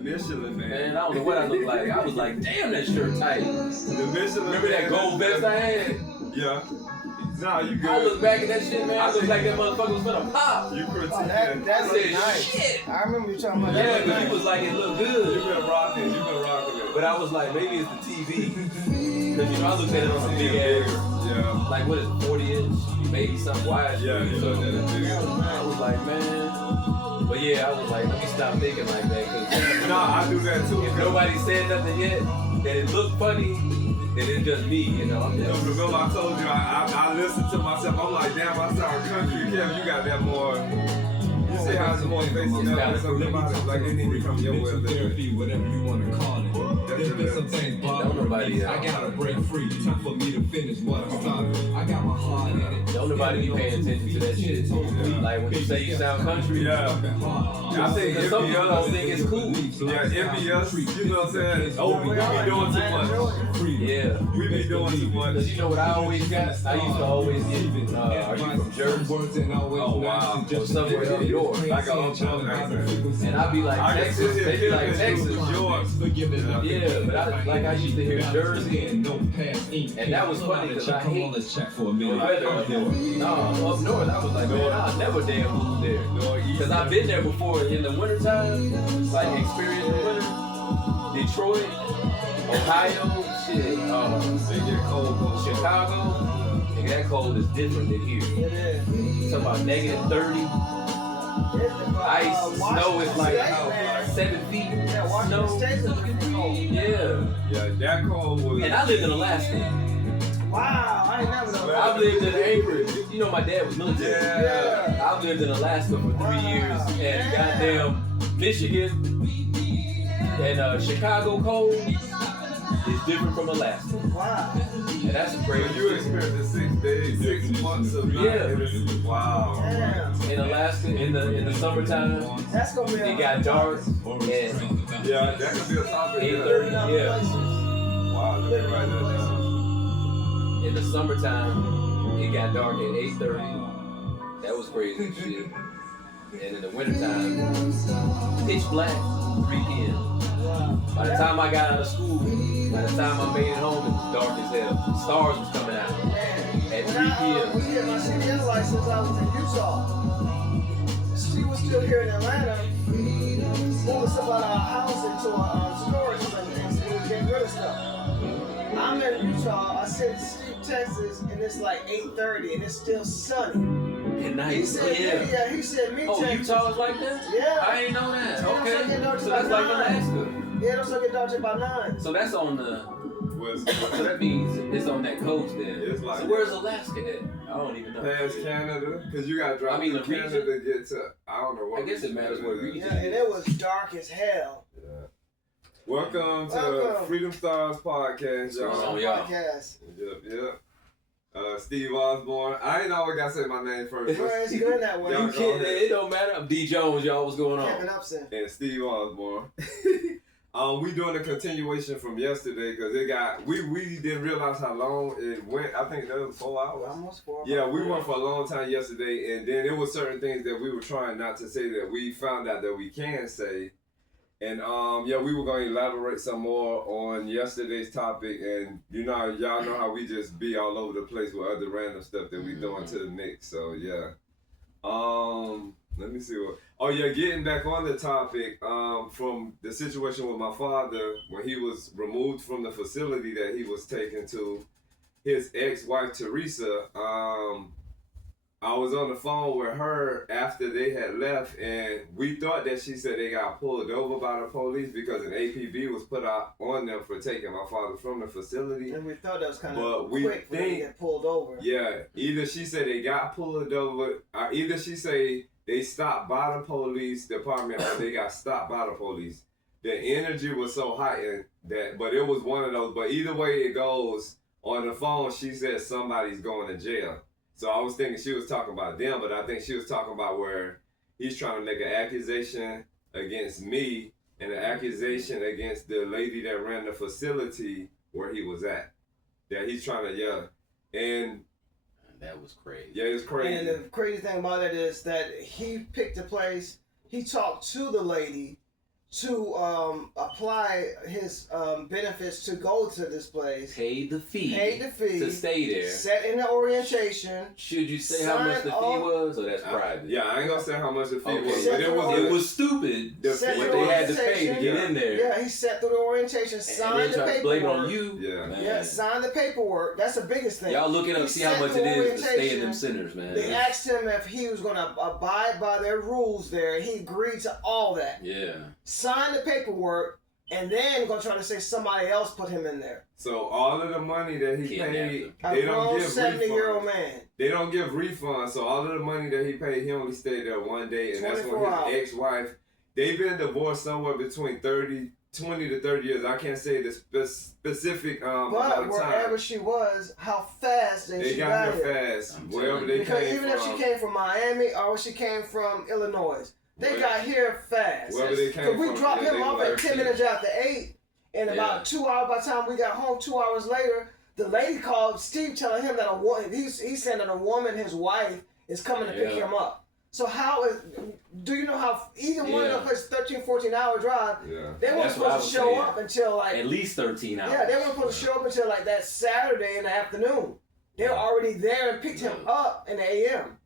Michelin man. Man, I don't know what I look like. I was like, damn, that shirt tight. The Michelin. Remember that gold vest I had? Yeah. Nah, you good. I look back at that shit, man. I look like that motherfucker was gonna pop. You critique that said, nice. shit. I remember you talking about Yeah, that. but he was like, it looked good. You been rocking it. But I was like, maybe it's the TV. Because, you know, I looked at it on a big ass. Yeah. Like, what is it, 40 inch? Maybe something wide. Yeah, you so looked at it big. I was like, man. But yeah, I was like, let me stop thinking like that. Cause Nah, I do that too. If nobody said nothing yet, that it looked funny, then it's just me, you know. I'm just, remember I told you, I listened to myself. I'm like, damn, I sound country. Kevin, you got that more. You see how it's more facing up or something about it. Like, it need to come your way a little bit. Whatever you want to call it. There's been some things bothering me. I gotta break free. Time for me to finish what I started. I got my heart in it. Don't nobody be paying attention to that shit. Like when you say you sound country, Yeah. I think some people don't think it's cool. Yeah, envious, you know what I'm saying? Oh, we be doing too much. Yeah. We be doing too much. Cause you know what I always got? I used to always get, are you from Jersey? Oh, wow. Or somewhere up north. Like a uptown accent. And I'd be like Texas, they be like Texas. Yeah, but I used to hear Jersey, and that was funny because I hate the weather up north. No, up north, I was like, man, I'll never damn move there. Because I've been there before in the wintertime, like experienced the winter. Detroit, Ohio, shit, they get cold. Chicago, nigga, that cold is different than here. It is. Talking about -30. Ice, snow is like 7 feet. Yeah, Washington Snow. State's a pretty cold. Yeah. Yeah, that cold was. And I lived in Alaska. Wow, I ain't never know that. I've lived in Anchorage. You know my dad was military. Yeah. I've lived in Alaska for 3 years. And goddamn Michigan and Chicago cold is different from Alaska. Wow. And that's a crazy. So you experienced the 6 days, 6 months of wow. Damn. In Alaska, in the summertime, That's gonna be it got dark and Yeah, that could be a topic. 8:30. Yeah. Wow, let me write that down. In the summertime, it got dark at 8:30. That was crazy as shit. And in the wintertime, pitch black, 3 p.m. By the time I got out of school, by the time I made it home, it was dark as hell. Stars was coming out at 3 When I p.m. was getting my CDL license, I was in Utah. She was still here in Atlanta, moving stuff out of our house into a storage and we were getting rid of stuff. I'm in Utah, I sent Steve, Texas, and it's like 8:30 and it's still sunny. At night, He said, he said, me, Oh, Texas. Utah is like that? Yeah. I ain't know that. Yeah, Okay. so get dark So about that's like 9. Alaska. Yeah, those get dark by 9. So that's on the. West So that means it's on that coast then. It's like- So where's Alaska at? I don't even know. past Canada, because you got to drive I mean, through the Canada region? to get to, I don't know what I guess it matters what region. Yeah, and it was dark as hell. Yeah. Welcome to Welcome. Freedom Stars Podcast, What's y'all. on, y'all? Podcast. Yep. Steve Osborne. I ain't always got to say my name first. Well, it's good that way. Y'all You can't, it don't matter. I'm D Jones, y'all. What's going Kevin on? Upson. And Steve Osborne. We doing a continuation from yesterday because it got, we didn't realize how long it went. I think that was 4 hours. Almost 4 Yeah, we went for a long time yesterday, and then there was certain things that we were trying not to say that we found out that we can say. And we were going to elaborate some more on yesterday's topic, and y'all know how we just be all over the place with other random stuff that we throw into the mix. So yeah. Let me see what. Oh yeah, getting back on the topic. From the situation with my father when he was removed from the facility that he was taken to, his ex-wife Teresa. I was on the phone with her after they had left, and we thought that she said they got pulled over by the police because an APB was put out on them for taking my father from the facility. And we thought that was kind But of we quick for them to think- get pulled over. Yeah, either she said they got pulled over, or either she say they stopped by the police department or they got stopped by the police. The energy was so heightened that, but it was one of those. But either way it goes, on the phone she said somebody's going to jail. So I was thinking she was talking about them, but I think she was talking about where he's trying to make an accusation against me and an accusation against the lady that ran the facility where he was at. That he's trying to, and That was crazy. yeah, it's crazy. And the crazy thing about it is that he picked a place, he talked to the lady, to apply his benefits to go to this place. Paid the fee. Paid the fee to stay there. Set in the orientation. Should you say how much the fee was, or that's private? Yeah, I ain't gonna say how much the fee was, Set but It was stupid what they had to pay to get in there. Yeah, he sat through the orientation, signed the paperwork. Blame it on you. Yeah, signed the paperwork. That's the biggest thing. Y'all look it up, see how much it is to stay in them centers, man. They asked him if he was gonna abide by their rules there. He agreed to all that. Yeah. Signed the paperwork, and then gonna try to say somebody else put him in there. So all of the money that he paid, they a don't grown give 70-year-old refunds. man. They don't give refunds. So all of the money that he paid, he only stayed there one day, and that's when 24 his hours. ex-wife. They've been divorced somewhere between 20 to 30 years. I can't say the specific amount But of wherever time. she was, how fast They she got here. here fast. Wherever they Because came even from. if she came from Miami or she came from Illinois, they got here fast. Wherever they came we from. dropped him off at 10 minutes after 8, and about 2 hours by the time we got home, 2 hours later, the lady called Steve telling him that he's saying that a woman, his wife, is coming to pick him up. So do you know how either one of them places 13, 14-hour drive, they weren't supposed to show up until like at least 13 hours. Yeah, they weren't supposed to show up until like that Saturday in the afternoon. They were already there and picked him up in the AM.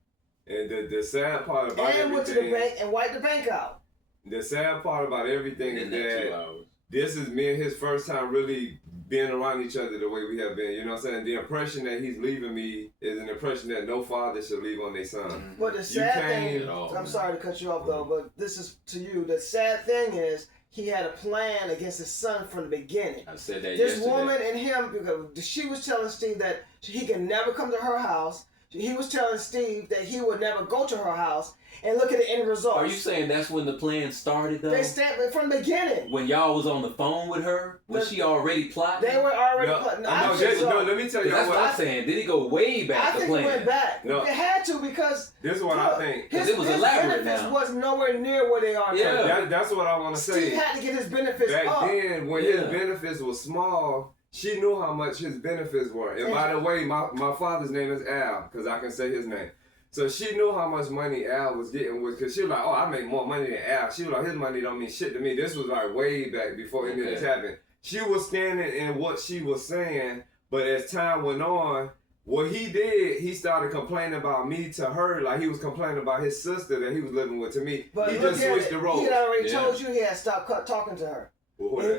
And the sad part about and went to the bank and wiped the bank out. The sad part about everything is that 2 hours. this is me and his first time really being around each other the way we have been. You know what I'm saying? The impression that he's leaving me is an impression that no father should leave on their son. But the sad thing, I'm sorry to cut you off though, but this is to you. The sad thing is he had a plan against his son from the beginning. I said that this yesterday. woman and him, because she was telling Steve that he can never come to her house. He was telling Steve that he would never go to her house. And look at the end result. Are you saying that's when the plan started, though? They started from the beginning. When y'all was on the phone with her, was she already plotting? They were already plotting. No, let me tell you that's what I'm saying. Did he go way back? I think he went back. No. It had to because this is what I think. Because it was elaborate benefits now. was nowhere near where they are now. Yeah, that's what I want to say. Steve had to get his benefits back up. then, when his benefits were small, she knew how much his benefits were. And by the way, my father's name is Al, because I can say his name. So she knew how much money Al was getting with, because she was like, oh, I make more money than Al. She was like, his money don't mean shit to me. This was like way back before any of this happened. She was standing in what she was saying, but as time went on, what he did, he started complaining about me to her, like he was complaining about his sister that he was living with to me. But he just switched the roles. He had already told you he had stopped talking to her.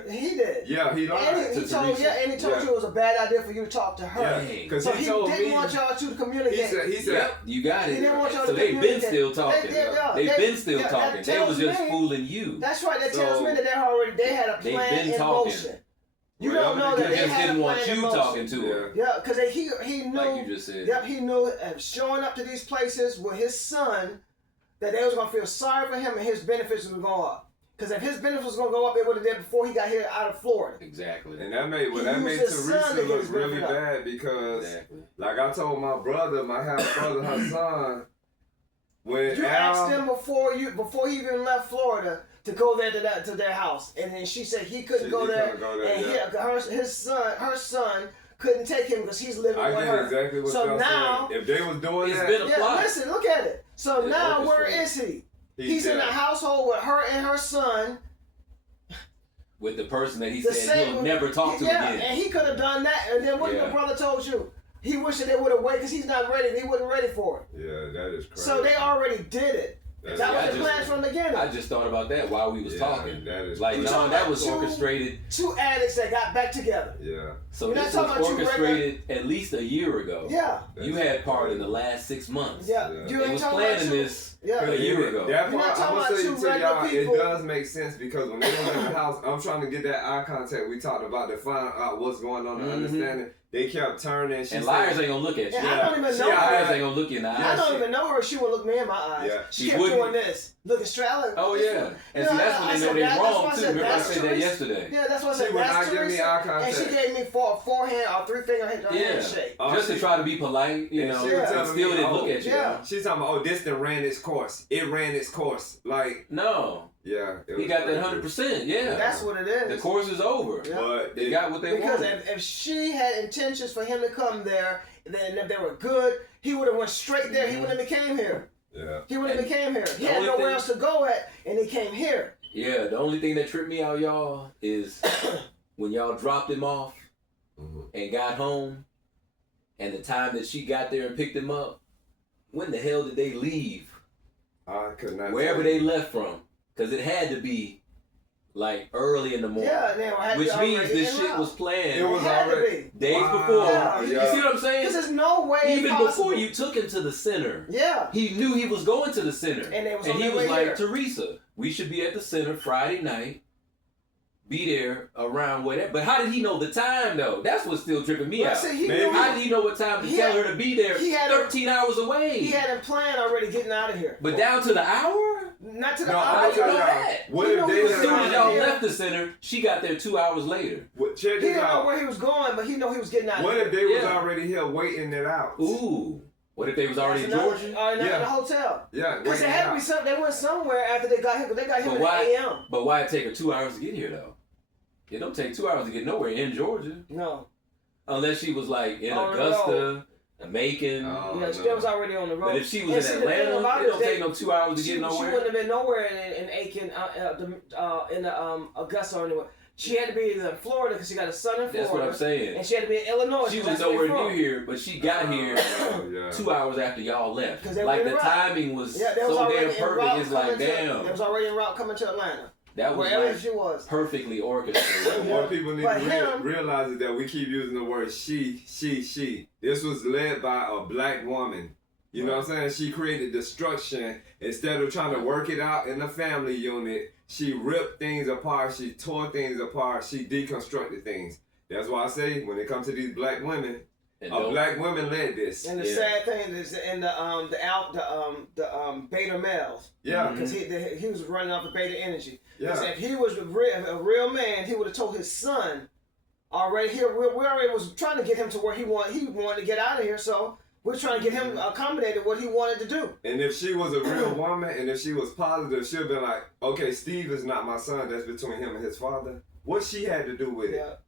He did. Yeah, he lied. And he told you it was a bad idea for you to talk to her. Yeah, because so he told didn't me, want y'all to communicate. He said, yep, you got it. He didn't want y'all so to they've been communicate. still talking. They've been still that talking. They was just fooling you. That's right. That tells me that they had a plan in motion. You don't know that they they just had didn't a want plan you in talking motion. to her. Yeah, because he knew. Like you just said. Yep, he knew showing up to these places with his son that they was gonna feel sorry for him and his benefits was gonna go up. Because if his benefits was gonna go up, it would have did before he got here out of Florida. Exactly. And that made Teresa look really bad because, like I told my brother, my half brother, her son, when you asked him before he even left Florida to go there to their house, and then she said he couldn't go there, and her son couldn't take him because he's living with her. Exactly what so now, saying. If they was doing that, been a plot. Listen, look at it. So now, where is he? He's in a household with her and her son. With the person that he said he'll never talk to again. And he could have done that. And then what your brother told you? He wished that they would have waited because he's not ready. He wasn't ready for it. Yeah, that is crazy. So they already did it. That was the plan from the beginning. I just thought about that while we was talking. That is like, no, that was orchestrated. Two addicts that got back together. Yeah. So this was orchestrated at least a year ago. Yeah. You had part in the last 6 months. Yeah. They was planning this a year ago. That part, I'm going to say to y'all, it does make sense because when they were in the house, I'm trying to get that eye contact we talked about to find out what's going on and understand it. They kept turning. And liars ain't gonna look at you. I don't even know her. Liars ain't gonna look you in the eyes. I don't even know her. She would look me in my eyes. Yeah. She kept doing this. Looking straight out. Oh, yeah. And see, that's when they know they're wrong, too. Remember I said that yesterday. Yeah, that's what I said. She would not give me eye contact. And she gave me a forehand or 3-finger handshake. Just to try to be polite, you know. And still didn't look at you. Yeah. She's talking about, this thing ran its course. It ran its course. Like. No. Yeah. He got that 100%. Yeah. That's what it is. The course is over. Yeah. But they got what they wanted. Because if she had intentions for him to come there, then if they were good, he would have went straight there. He wouldn't have came here. Yeah. He wouldn't have came here. He had nowhere else to go at, and he came here. Yeah, the only thing that tripped me out, y'all, is when y'all dropped him off and got home, and the time that she got there and picked him up. When the hell did they leave? I could not. Wherever they left from, because it had to be like early in the morning. Yeah, which means this shit was planned. It was already days before. Yeah. You see what I'm saying? Because there's no way even possible. before you took him to the center. Yeah. He knew he was going to the center. And he was like, Teresa, we should be at the center Friday night. Be there around whatever. But how did he know the time though? That's what's still tripping me out. How did he know what time to tell her to be there 13 hours away? He had a plan already getting out of here. But down to the hour? Not to the No, hour. I'll tell y'all. What if they as soon as y'all left the center, she got there 2 hours later. Check He this didn't know out. where he was going, but he knew he was getting out What of if here. they was already here waiting it out? Ooh. What if they was already in Georgia? In the hotel. Yeah. Because it had to be something. They went somewhere after they got here. Because they got him at a.m. But why it take her 2 hours to get here though? It don't take 2 hours to get nowhere in Georgia. No. Unless she was like in Augusta, Macon. They was already on the road. But if she was in Atlanta, it don't take no 2 hours to get nowhere. She wouldn't have been nowhere in Aiken, in Augusta or anywhere. She had to be in Florida because she got a son in Florida. That's what I'm saying. And she had to be in Illinois. She was nowhere near here, but she got here 2 hours after y'all left. Like the timing was so damn perfect. It's like, damn. They was already en route coming to Atlanta. That was wherever like she was. Perfectly orchestrated. More people need to realize that we keep using the word she. This was led by a black woman. You know what I'm saying? She created destruction. Instead of trying to work it out in the family unit, she ripped things apart. She tore things apart. She deconstructed things. That's why I say when it comes to these black women, black women led this. And the sad thing is in the beta males. Yeah. Because he was running off of beta energy. Yeah. If he was a real man, he would have told his son already here. We already was trying to get him to where he wanted to get out of here. So we're trying to get him accommodated what he wanted to do. And if she was a real woman and if she was positive, she'd have been like, okay, Steve is not my son. That's between him and his father. What she had to do with it?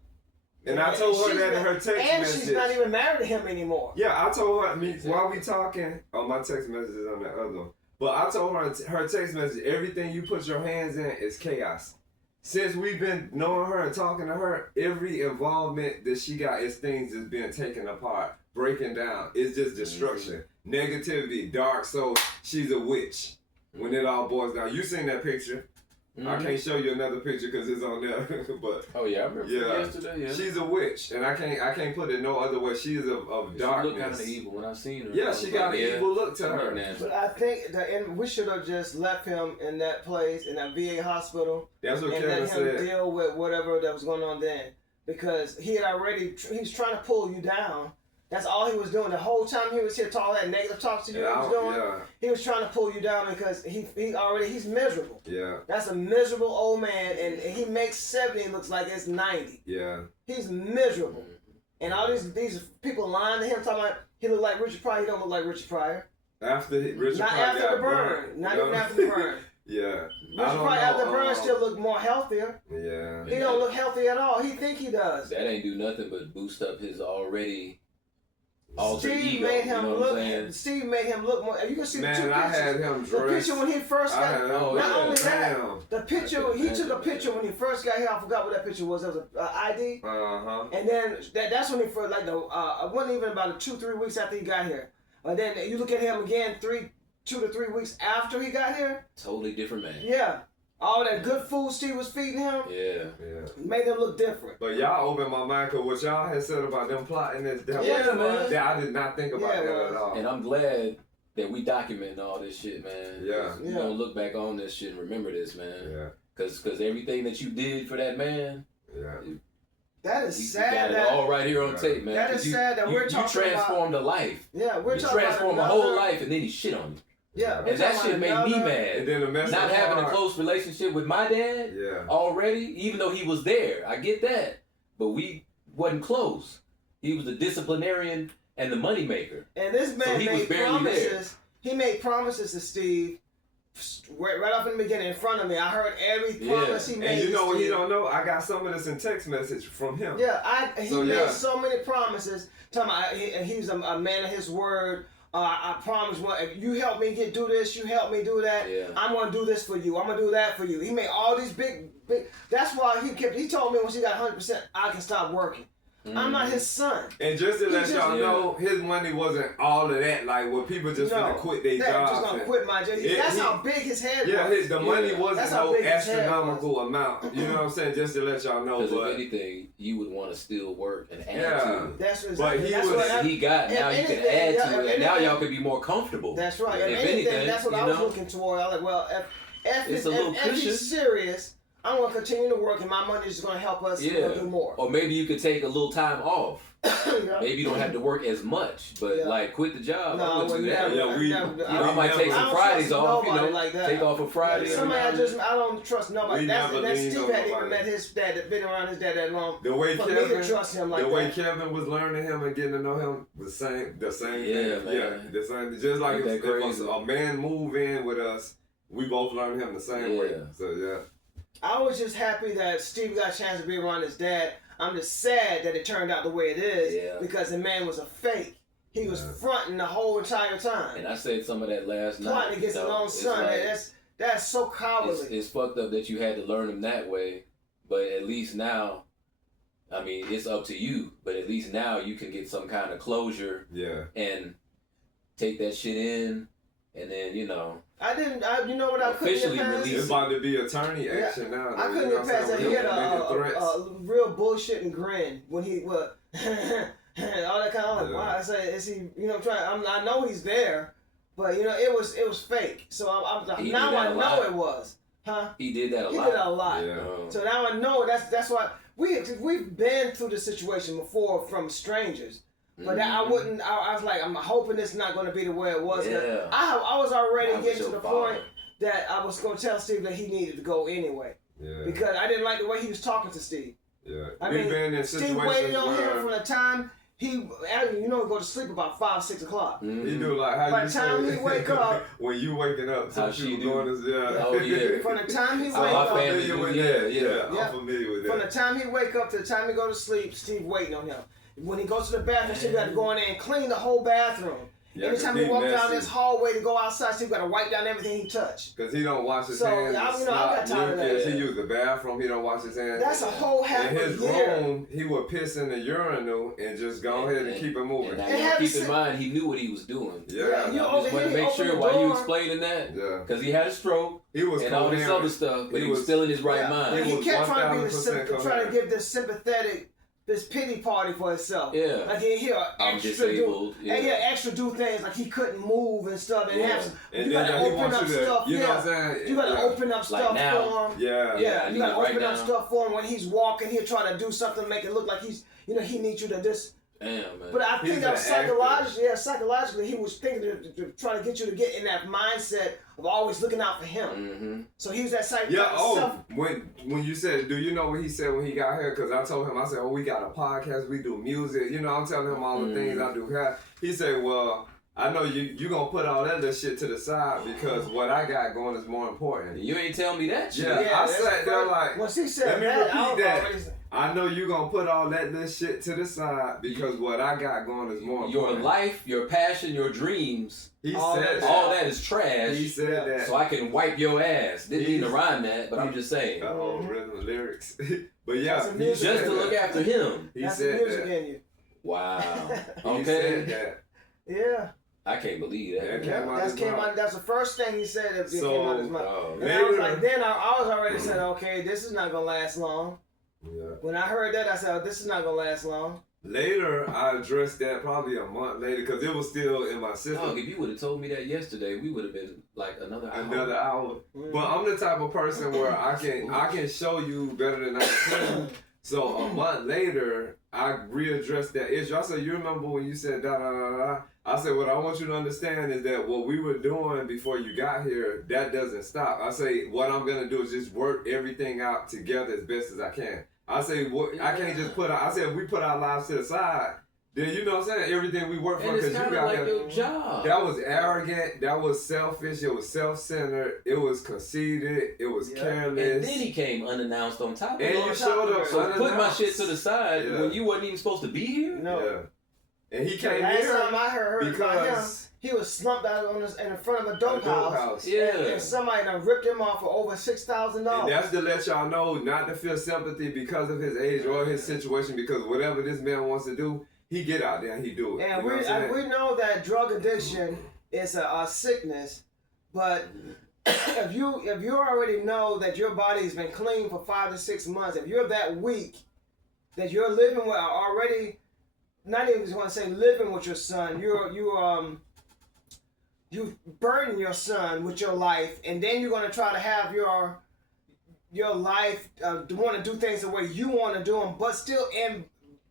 And I told her that in her text message. And she's not even married to him anymore. Yeah, I told her, while we talking, my text message is on the other one. But I told her text message, everything you put your hands in is chaos. Since we've been knowing her and talking to her, every involvement that she got is things that's being taken apart, breaking down. It's just destruction, negativity, dark. So she's a witch when it all boils down. You seen that picture. I can't show you another picture because it's on there. But I remember yesterday. Yeah, she's a witch, and I can't put it no other way. She is of darkness. She looked kind of evil when I seen her. Yeah, she got an evil look to her. But I think we should have just left him in that place in that VA hospital. That's what and Kevin let him said. deal with whatever that was going on then, because he was trying to pull you down. That's all he was doing. The whole time he was here, all that negative talk to you he was doing, he was trying to pull you down because he's miserable. Yeah. That's a miserable old man, and he makes 70 looks like it's 90. Yeah. He's miserable. And all these people lying to him, talking about he look like Richard Pryor. He don't look like Richard Pryor. After Richard Not Pryor after the burn. Not even after the burn. Yeah. Richard Pryor after the burn still look more healthier. Yeah. He don't look healthy at all. He think he does. That ain't do nothing but boost up his already Steve made him look more. You can see the two pictures. I had him dressed. The picture when he first got. Not only that, the picture he took a picture when he first got here. I forgot what that picture was. It was an ID. And then that's when he first it wasn't even about 2-3 weeks after he got here. And then you look at him again 2 to 3 weeks after he got here. Totally different man. Yeah. All that good food Steve was feeding him. Yeah. Made him look different. But y'all opened my mind because what y'all had said about them plotting this. Man. I did not think about that at all. And I'm glad that we documenting all this shit, man. Yeah. You gonna look back on this shit and remember this, man. Yeah. Cause everything that you did for that man. Yeah. That is sad. You got it all right here on tape, man. That is sad that we're talking about. You transformed a life. Yeah, we're talking about. You transformed a whole life and then he shit on you. Yeah, and that shit made me mad. And then not having a close relationship with my dad already, even though he was there. I get that. But we wasn't close. He was the disciplinarian and the moneymaker. And this man made promises. There. He made promises to Steve right off in the beginning in front of me. I heard every promise he made. And you know what he don't know? I got some of this in text message from him. Yeah, he made so many promises. Talking about he's a man of his word. I promise, if you help me do this, you help me do that, I'm gonna do this for you. I'm gonna do that for you. He made all these big. That's why he told me once he got 100%, I can stop working. I'm not his son. And just to let y'all know, his money wasn't all of that. Like, when people just gonna quit their jobs. Just gonna quit my job. That's how big his head was. Yeah, the money wasn't no astronomical amount. You know what I'm saying? Just to let y'all know. Because if anything, you would want to still work and add to it. That's what now you can add to it. And now y'all can be more comfortable. That's right. If anything, that's what I was looking toward. I was like, well, if he's serious, I'm going to continue to work and my money is going to help us do more. Or maybe you could take a little time off. Maybe you don't have to work as much, but like quit the job. No, I wouldn't do that. I might take some Fridays off, like that. Take off a Friday. Somebody I don't trust nobody. That Steve hadn't even met his dad, been around his dad that long. The way for me to trust him like the way Kevin was learning him and getting to know him, the same thing. Man. The same. Just like if a man move in with us, we both learn him the same way. So I was just happy that Steve got a chance to be around his dad. I'm just sad that it turned out the way it is because the man was a fake. He was fronting the whole entire time. And I said some of that last night. Plotting against his own son. Like, that's so cowardly. It's fucked up that you had to learn him that way, but at least now, I mean, it's up to you, but at least now you can get some kind of closure and take that shit in, and then, you know officially release. It's about to be attorney action now. I couldn't get past that. He had a real bullshitting grin when he was all that kind of like, wow. I said, is he? Trying? I know he's there, but it was fake. So now I know it was. Huh? He did that a lot. He did that a lot. Yeah. So now I know that's why we've been through this situation before from strangers. But I wouldn't. I was like, I'm hoping it's not going to be the way it was. Yeah. I was already getting to the point that I was going to tell Steve that he needed to go anyway. Yeah. Because I didn't like the way he was talking to Steve. Yeah. I mean, Steve waited on him from the time he go to sleep about 5, 6 o'clock. Mm-hmm. He do like how by the time he wake up, when you waking up, how she going to Oh yeah. From the time he wake up, I'm familiar with that. I'm familiar with that. From the time he wake up to the time he go to sleep, Steve waiting on him. When he goes to the bathroom, Steve got to go in there and clean the whole bathroom. Yeah, anytime he walk down this hallway to go outside, Steve got to wipe down everything he touched. Because he don't wash his hands. I got tired of that. He used the bathroom, he don't wash his hands. That's a whole half a year. In his room, he would piss in the urinal and just go ahead and keep it moving. And keep in mind, he knew what he was doing. Yeah. I just want to make sure while you explaining that. Yeah. Because he had a stroke. He was and all this other stuff, but he was still in his right mind. He kept trying to give this sympathetic, this pity party for himself. Yeah. Like he'll extra do, and he'll extra do things like he couldn't move and stuff. And you gotta open up stuff. You know what I'm saying? You gotta open up stuff for him. Yeah. You gotta open up stuff for him when he's walking. He'll try to do something, make it look like he's, he needs you to just. Damn, man. But I think that psychologically, he was thinking to try to get you to get in that mindset of always looking out for him. Mm-hmm. So he was that psych. When you said, do you know what he said when he got here? Because I told him, I said, we got a podcast, we do music. I'm telling him all the things I do. He said, well, I know you gonna put all that little shit to the side because what I got going is more important. You ain't tell me that shit. Yeah, I sat there like, once he said let me repeat that. I know you gonna put all that little shit to the side because what I got going is more important. Your life, your passion, your dreams. All that is trash. He said that. So I can wipe your ass. Didn't mean to rhyme that, but I'm just saying. Rhythm lyrics. But yeah, just to look after him. He said that. In you. Wow. Okay. He said that. Yeah. I can't believe that. That's the first thing he said that came out of his mouth. And I was like, I was already saying, okay, this is not gonna last long. Yeah. When I heard that, I said, this is not gonna last long. Later, I addressed that probably a month later because it was still in my system. Dog, if you would have told me that yesterday, we would have been like another hour. Mm-hmm. But I'm the type of person where I can show you better than I can. So a month later, I readdressed that issue. I said, you remember when you said da da da da? I said, what I want you to understand is that what we were doing before you got here, that doesn't stop. I say, what I'm going to do is just work everything out together as best as I can. I say, I can't just I said, if we put our lives to the side, then you know what I'm saying? Everything we work for because you got like your job. That was arrogant. That was selfish. It was self-centered. It was conceited. It was careless. And then he came unannounced on top of it. And you showed up so put my shit to the side when you wasn't even supposed to be here? No. Yeah. And he came last here time I heard because he was slumped out in front of a dope house. Yeah. And somebody done ripped him off for over $6,000. And that's to let y'all know not to feel sympathy because of his age or his situation, because whatever this man wants to do, he get out there and he do it. And you know we know that drug addiction is a sickness, but if you already know that your body's been clean for 5 to 6 months, if you're that weak that you're living with already, not even want to say living with your son, you burden your son with your life, and then you're going to try to have your life want to do things the way you want to do them, but still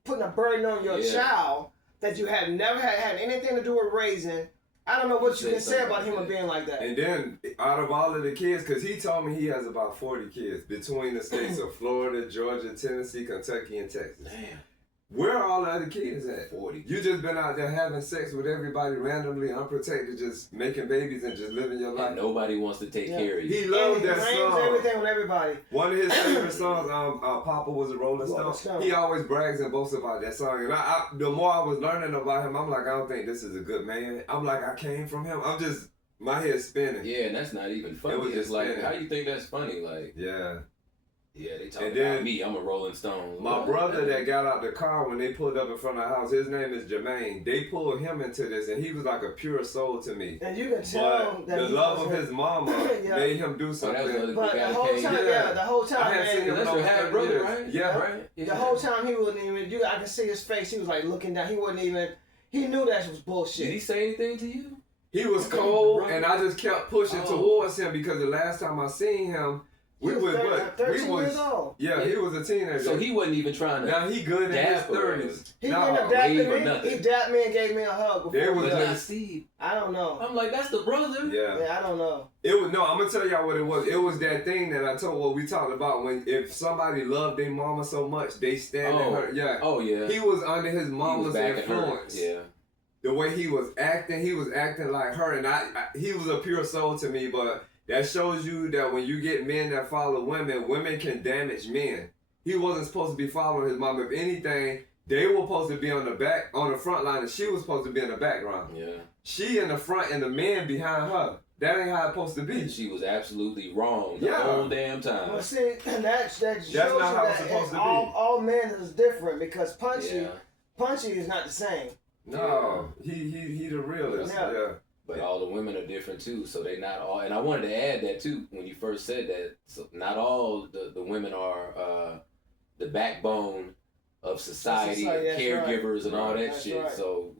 putting a burden on your child that you have never had anything to do with raising. I don't know what you can say about him being like that. And then, out of all of the kids, because he told me he has about 40 kids between the states of Florida, Georgia, Tennessee, Kentucky, and Texas. Damn. Where are all the other kids at? 40. You just been out there having sex with everybody randomly, unprotected, just making babies and just living your life. And nobody wants to take care of you. He loved that He song. everything with everybody. One of his favorite songs, Papa was a Rolling Stone. Stone. He always brags and boasts about that song. And the more I was learning about him, I'm like, I don't think this is a good man. I'm like, I came from him. I'm just, my head's spinning. Yeah, and that's not even funny. It was It's just like, spinning. how you think that's funny? Like, Yeah. they talking And then about me. I'm a Rolling Stone. My brother that got out the car when they pulled up in front of the house, his name is Jermaine. They pulled him into this, and he was like a pure soul to me. And you can tell But that the he love of wasn't- his mama made him do something. But the whole time, the whole time, I had seen him That's over your half 30 brother, years. right? Yeah. Right? Yeah. the whole time he wasn't even. I can see his face. He was like looking down. He wasn't even. He knew that was bullshit. Did he say anything to you? He was cold, and I just kept pushing towards him because the last time I seen him, He was 13 years old. Yeah, he was a teenager. So he wasn't even trying to. Now he good in his dap or- 30s. He No, went up dapping wave or me. nothing. He dapped me and gave me a hug before. There was we But left. not Steve. I don't know. I'm like, that's the brother. Yeah. I don't know. It was no. I'm gonna tell y'all what it was. It was that thing that I told. What we talked about when if somebody loved their mama so much, they stand in her. Yeah. Oh yeah. He was under his He was mama's backing her. influence. Yeah. The way he was acting like her, and he was a pure soul to me. But that shows you that when you get men that follow women, women can damage men. He wasn't supposed to be following his mom. If anything, they were supposed to be on the front line, and she was supposed to be in the background. Yeah. She in the front, and the man behind her. That ain't how it's supposed to be. And she was absolutely wrong the Yeah. whole damn time. Well, see, that shows you not how it's that supposed to be. all men is different because Yeah. Punchy is not the same. No, he the realist. Yeah. Yeah. But all the women are different too, so they not all. And I wanted to add that too when you first said that. So not all the women are the backbone of society and That's caregivers and all that That's shit. right. So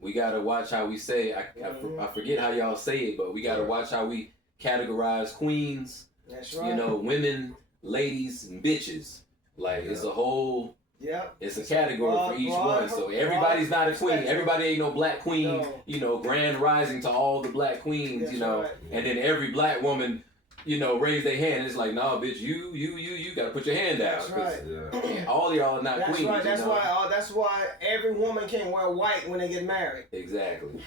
we gotta watch how we say. I forget how y'all say it, but we gotta watch how we categorize queens. That's right. You know, women, ladies, and bitches. Like it's a whole. Yep. It's a category for each one, so everybody's not a queen. spectrum. Everybody ain't no black queen. No. You know, grand rising to all the black queens. That's you know, right. and then every black woman, you know, raise their hand. It's like, nah, bitch, you gotta put your hand down. That's right. Yeah. All y'all not That's queens. right. That's you know? why. That's why every woman can't wear white when they get married. Exactly.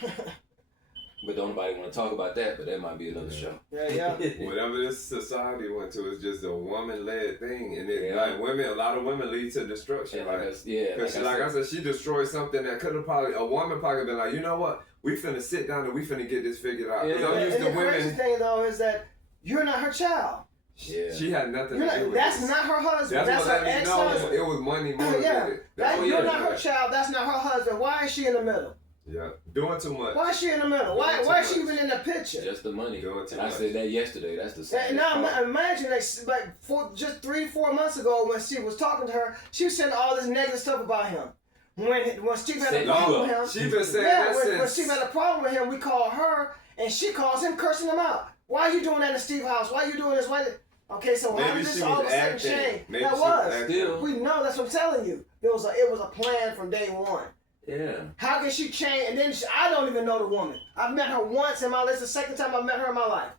But don't nobody want to talk about that. But that might be another show. Yeah. Whatever this society went to is just a woman-led thing, and it, Yeah. like women, a lot of women lead to destruction. And Like, like I said, she destroyed something that could have probably a woman probably been like, you know what, we finna sit down and we finna get this figured out. 'Cause Yeah. I'm used And to the crazy women. thing though is that you're not her child. Yeah. She had nothing You're to do not, with that's this. not her husband. That's That's what her let me know ex-husband. it was money motivated. Yeah. That's what You're let not me her know. child. That's not her husband. Why is she in the middle? Yeah, doing too much. Why is she in the middle? Why is she even in the picture? Just the money. Doing too And I much. said that yesterday. That's the same. And now imagine just 3-4 months ago when she was talking to her, she was saying all this negative stuff about him. When Steve had a Set problem you with up. him, She been saying yeah, that when since. Steve had a problem with him, we call her and she calls him, cursing him out. Why are you doing that in Steve's house? Why are you doing this? Okay, so how Maybe did this she all of was a sudden acting. change? Maybe That she was. acting. Still. We know, that's what I'm telling you. It was a plan from day one. Yeah. How can she change? And then I don't even know the woman. I've met her once in my life. It's the second time I've met her in my life.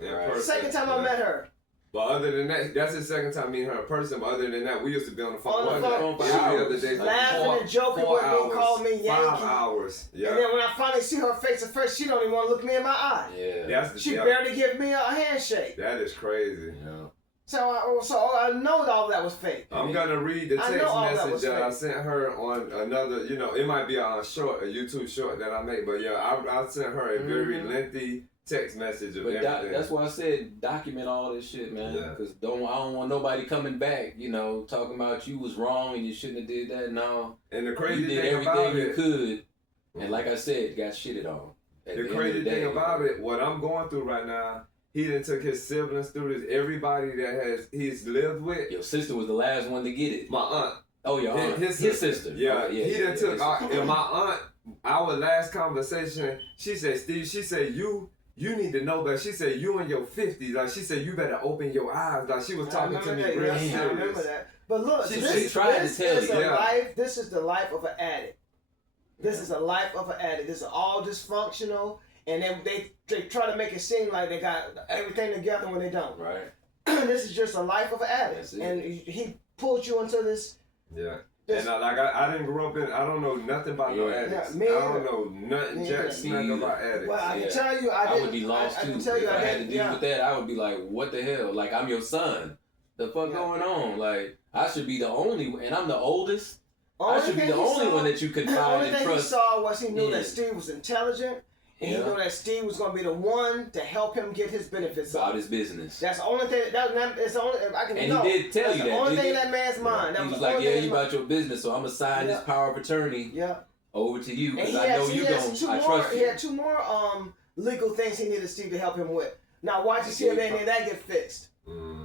Yeah, Right. person. Second time I Yeah. met her. But other than that, that's the second time meeting her in person. But other than that, we used to be on the phone. On the One phone day, for every hours. other day, like Laughing four- and joking 4 with me, hours, call me Yankee. 5 hours. Yeah. And then when I finally see her face to face, she don't even want to look me in my eye. Yeah. That's the She yeah. barely give me a handshake. That is crazy. Yeah. So I know that all that was fake. I'm gonna read the I text know all that message was that I fake. sent her on another. You know, it might be a YouTube short that I made, but yeah, I sent her a very lengthy text message of But everything. that's why I said document all this shit, man. Yeah. Because I don't want nobody coming back, you know, talking about you was wrong and you shouldn't have did that. No. And the crazy You did thing about everything you it, could, and like I said, got shitted on. the crazy thing about it, what I'm going through right now, he done took his siblings through this. Everybody that he's lived with. Your sister was the last one to get it. My aunt. Oh, your aunt. His sister. Yeah, Oh, yeah. He done took. And my aunt, our last conversation, she said, Steve, she said, you need to know that. She said, you in your 50s. Like, she said, you better open your eyes. Like, she was talking to me real serious. I remember that. But look, She this tried to is tell you. a life. This is the life of an addict. This is a life of an addict. This is all dysfunctional, and then they try to make it seem like they got everything together when they don't. Right. This is just a life of an addict, That's it. and he pulled you into this. Yeah. And I didn't grow up in, I don't know nothing about no addicts. Yeah, me I don't either. know nothing, nothing about addicts. Well, I can tell you, I would be lost too. I can tell you, if I had to deal yeah. with that, I would be like, what the hell? Like, I'm your son. The fuck going on? Like, I should be the only one, and I'm the oldest. I should be the only one that you could The find only and thing trust. he saw was he knew Yeah. that Steve was intelligent, and he Yeah. knew that Steve was going to be the one to help him get his benefits About up. his business. That's the only thing. It's the only. I can And know. he did tell That's you the that, only didn't thing in he? that man's mind. That He was was the like, only yeah, thing you in his about your business, so I'm going to sign this power of attorney Yeah. over to you And because he I know has, you he has don't. two I more. trust He you. had two more legal things he needed Steve to help him with. Now watch and see if any of that get fixed.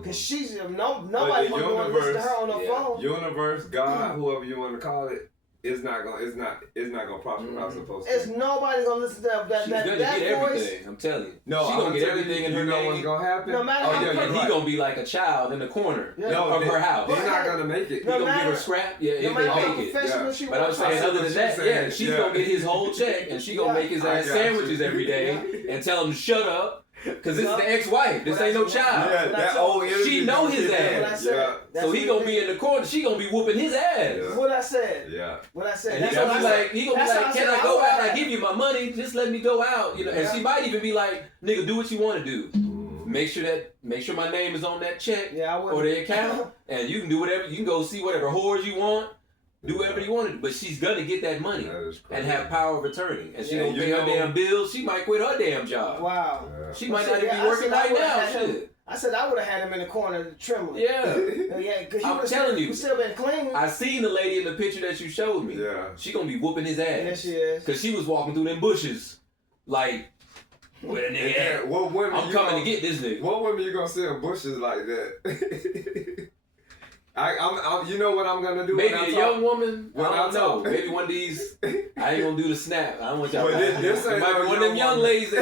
Because she's nobody the want to listen to her on the phone. Universe, God, whoever you want to call it, it's not gonna prosper how it's supposed to. It's nobody gonna listen to that. She's gonna that get voice. everything. I'm telling you. No, she's gonna get everything in her You know name. what's gonna happen? No matter oh, how yeah, And you're he right. gonna be like a child in the corner No, of her house. He's not gonna make it. He No gonna give matter- her scrap, yeah, if No matter how they make it. professional she But I'm wants. saying, I see other what than you're that, saying. yeah, she's Yeah. gonna get his whole check, and she gonna make his I ass got sandwiches you. every day and tell him to shut up, because this is No. the ex-wife. This Well, ain't no that's- child. Yeah, that old energy. She know his gonna kick in. ass. What I said. Yeah. That's So he what gonna be in the corner. She gonna be whooping his ass. Yeah. What I said. Yeah. What I said. And he That's gonna what be I like, said. he gonna be That's like, how I can said I go would out? I have. give you my money. Just let me go out. You know. And Yeah. she might even be like, nigga, do what you want to do. Make sure my name is on that check Yeah, I would. or the account, and you can do whatever. You can go see whatever whores you want. Do whatever you want to do, but she's gonna get that money That is crazy. and have power of attorney, and she Yeah, gonna you pay her know- damn bills. She might quit her damn job. Wow. Yeah. She might I not said, even yeah, be I working said I right would've now. had him. Shit. I said I would have had him in the corner trembling. Yeah. Yeah, because he I'm would telling you. have still been clean. I seen the lady in the picture that you showed me. Yeah. She gonna be whooping his ass. Yes, she is. Cause she was walking through them bushes, like, where the nigga Yeah, at? what women I'm you coming gonna, to get this nigga. What women you gonna see in bushes like that? I'm you know what I'm gonna do? Maybe when I a talk? young woman. When I don't I know. talk. Maybe one of these. I ain't gonna do the snap. I don't want y'all. Well, this it ain't might no be one of them young young woman. ladies.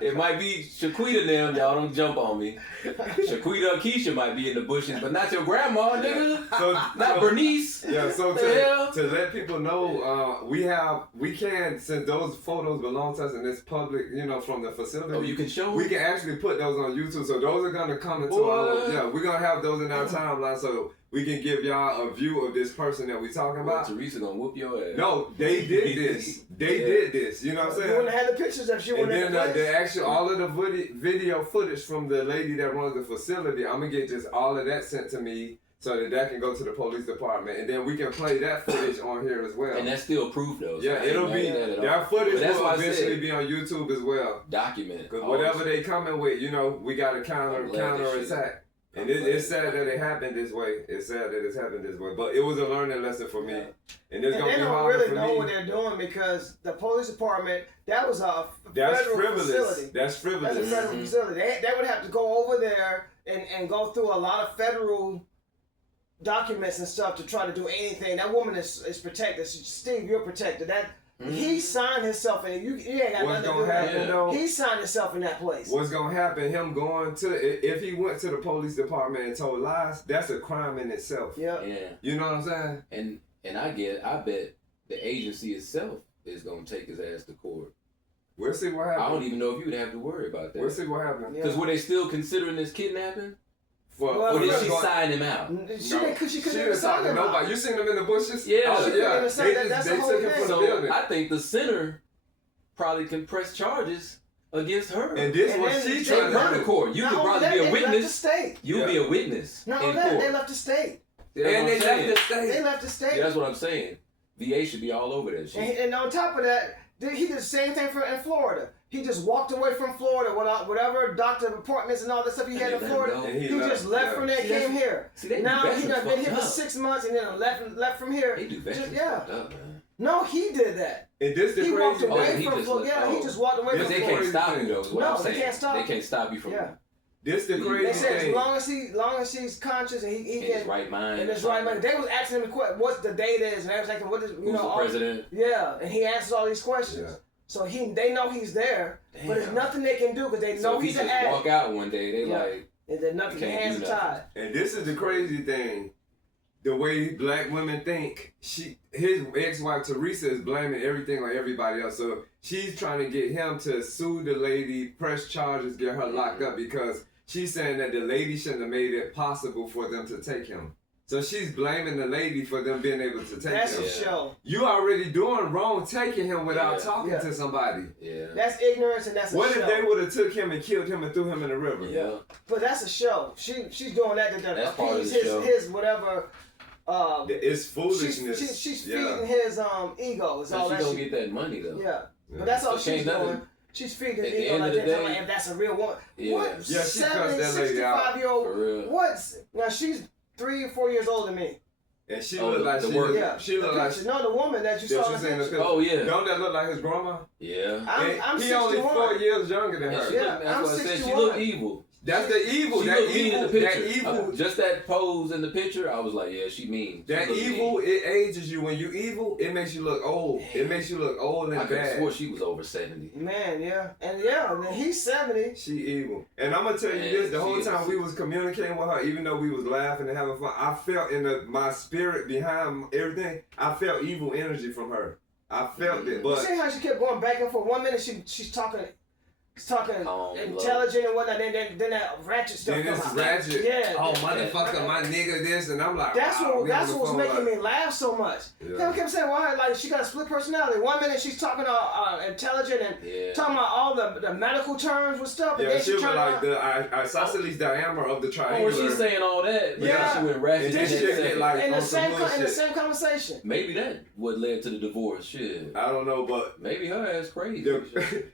It might be Shaquita now. Y'all don't jump on me. Shaquita or Keisha might be in the bushes, but not your grandma, nigga. So, Not Bernice. Yeah, so The hell? to let people know, we can, since those photos belong to us and it's public, you know, from the facility. Oh, you can show We them? can actually put those on YouTube, so those are gonna come into What? our. We're gonna have those in our timeline, so we can give y'all a view of this person that we talking Well, about. Teresa gonna whoop your ass. No, they did this. They Yeah. did this. You know what I'm You saying? wouldn't have had the pictures if she And wouldn't then have the actual, all of the video footage from the lady that runs the facility, I'm gonna get just all of that sent to me so that can go to the police department, and then we can play that footage on here as well. And that's still proof though. So Yeah, I ain't it'll mad be at that at all. that footage But that's will why I eventually said be on YouTube as well. document. Because all whatever this they coming with, you know, we got to I'm glad this shit- attack. And I'm glad it's sad that it happened this way. It's sad that it's happened this way. But it was a learning lesson for me. Yeah. And it's And gonna they be don't harder really for know me. what they're doing because the police department, that was a That's federal frivolous. facility. That's frivolous. That's a federal facility. They would have to go over there and go through a lot of federal documents and stuff to try to do anything. That woman is protected. Steve, you're protected. He signed himself in. You ain't got What's nothing to do gonna with happen that. though? He signed himself in that place. What's gonna happen? Him going to if he went to the police department and told lies, that's a crime in itself. Yeah. Yeah. You know what I'm saying? And I bet the agency itself is gonna take his ass to court. We'll see what I don't happens. even know if you would have to worry about We'll that. see what happens. Yeah. Because were they still considering this kidnapping? Well, Or did look, she sign him out? She couldn't even didn't talk sign to him nobody. out. You seen them in the bushes? Yeah. Oh, She couldn't yeah. even say They that. just That's they the whole took him thing. from the So building. I think the center probably can press charges against her. And this And was then she they trying to Come to court. You Not could only probably that, be a they left the witness. state. You'll be a witness Not in only that, court. they left the state. That's and what they I'm saying. left the They state. left the state. Yeah, that's what I'm saying. VA should be all over that shit. And on top of that, he did the same thing in Florida. He just walked away from Florida, whatever doctor appointments and all that stuff he had in Florida. And He just left from there, See, came here. See, they do Now he veterans done been here fucked for up. 6 months and then left from here. They do veterans Yeah. fucked up, man. No, he did that. And this the He walked crazy away Oh, thing. he from just Florida. let- Yeah, he just walked away Because from they Florida. can't stop him though. Is what No, I'm they saying. can't stop They him. can't stop you from Yeah. This the They crazy said as thing. long as he's conscious and he in can his right mind. in his right mind. They was asking him the what the date is and they was like, what is Who's the president? Yeah, and he answers all these questions. Yeah. So they know he's there, but there's Damn. nothing they can do because they So know if he he's just an addict. walk out one day, they Yeah. like, And then nothing, You their can't hands do are nothing. tied. And this is the crazy thing. The way black women think, his ex-wife Teresa is blaming everything on everybody else. So she's trying to get him to sue the lady, press charges, get her locked up because she's saying that the lady shouldn't have made it possible for them to take him. So she's blaming the lady for them being able to take That's him. a show. You already doing wrong taking him without Yeah. talking Yeah. to somebody. yeah, That's ignorance and that's a What show. if they would have took him and killed him and threw him in the river? yeah. But that's a show. She's doing that to That's part of appease the show. his whatever. It's foolishness. She's Yeah. feeding his ego. Is all So she that gonna get that money though. Yeah. But that's all So she's can't doing. nothing- She's feeding At the the ego end like of the that. day- If that's a real woman. Yeah. What? Yeah, she cussed 70, that lady out. 65-year-old. For real. What's now? She's 3 or 4 years older than me. And she Oh, looked like the she worker. Yeah. she looked like No, the woman that you Yeah, saw she's in in the the picture. Oh yeah. Don't that look like his grandma? Yeah. I'm he 61. only 4 years younger than And her. she Yeah, look, that's I'm what I said. She 61. look evil. That's the evil. She That look mean in evil. the That picture. evil. Just that pose in the picture, I was like, yeah, she mean. She That look evil. mean. It ages you. When you evil, it makes you look old. Damn. It makes you look old I and could have swore bad. she was over 70. Man, yeah. And then he's 70. She evil. And I'm gonna tell you Man, this: the whole she time is. we was communicating with her, even though we was laughing and having fun, I felt in my spirit behind everything. I felt evil energy from her. I felt it, You but see how she kept going back and forth. 1 minute she's talking Calm, intelligent and whatnot. Then that ratchet stuff then comes it's out. ratchet. Yeah. Oh motherfucker, my nigga, this, and I'm like, That's wow, what we on that's the what was phone making like- me laugh so much. Yeah. I kept saying, why? Like she got a split personality. 1 minute she's talking intelligent and Yeah. talking about all the medical terms with stuff, and Yeah, then she she was turned like around. the isosceles diameter of the Oh, triangular. when she's saying all that, but Yeah. then she went ratchet. And then in she that get second. like in on the some same in the bullshit. same conversation. Maybe that what led to the divorce. Shit. I don't know, but Maybe her ass crazy.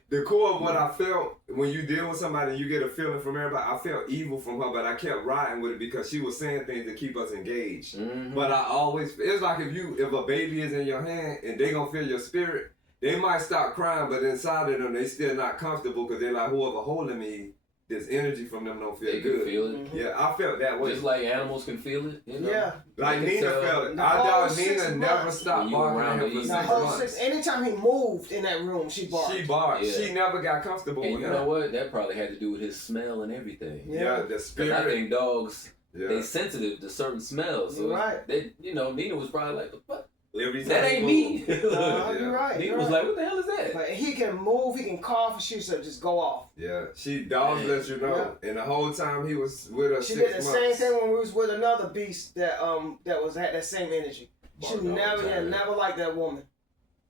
the core of what I felt when you deal with somebody and you get a feeling from everybody, I felt evil from her, but I kept riding with it because she was saying things to keep us engaged. Mhm. But I always, it's like if a baby is in your hand and they gonna feel your spirit, they might stop crying, but inside of them they still not comfortable because they're like, whoever holding me, this energy from them don't feel They good. can feel it. Yeah, I felt that way. Just like animals can feel it. You know? Yeah. Like They can Nina tell. felt it. The I whole doubt 6 Nina never months. stopped When you barking around at him the for East The 6 whole months. anytime he moved in that room, she barked. She barked. Yeah. She never got comfortable And with you him. know what? That probably had to do with his smell and everything. Yeah, Yeah. the Because spirit. I think dogs, Yeah. they sensitive to certain smells. So You're right. They, Nina was probably like, what? Every time That he ain't moved. me. Yeah. You're right. Nina You're was right. like, what the hell is that? But he can move, he can cough, and she used to just go off. Yeah, dogs Man. let you know. And the whole time he was with her She 6 did the months. same thing when we was with another beast that had that same energy. She Barked all the never time. never liked that woman.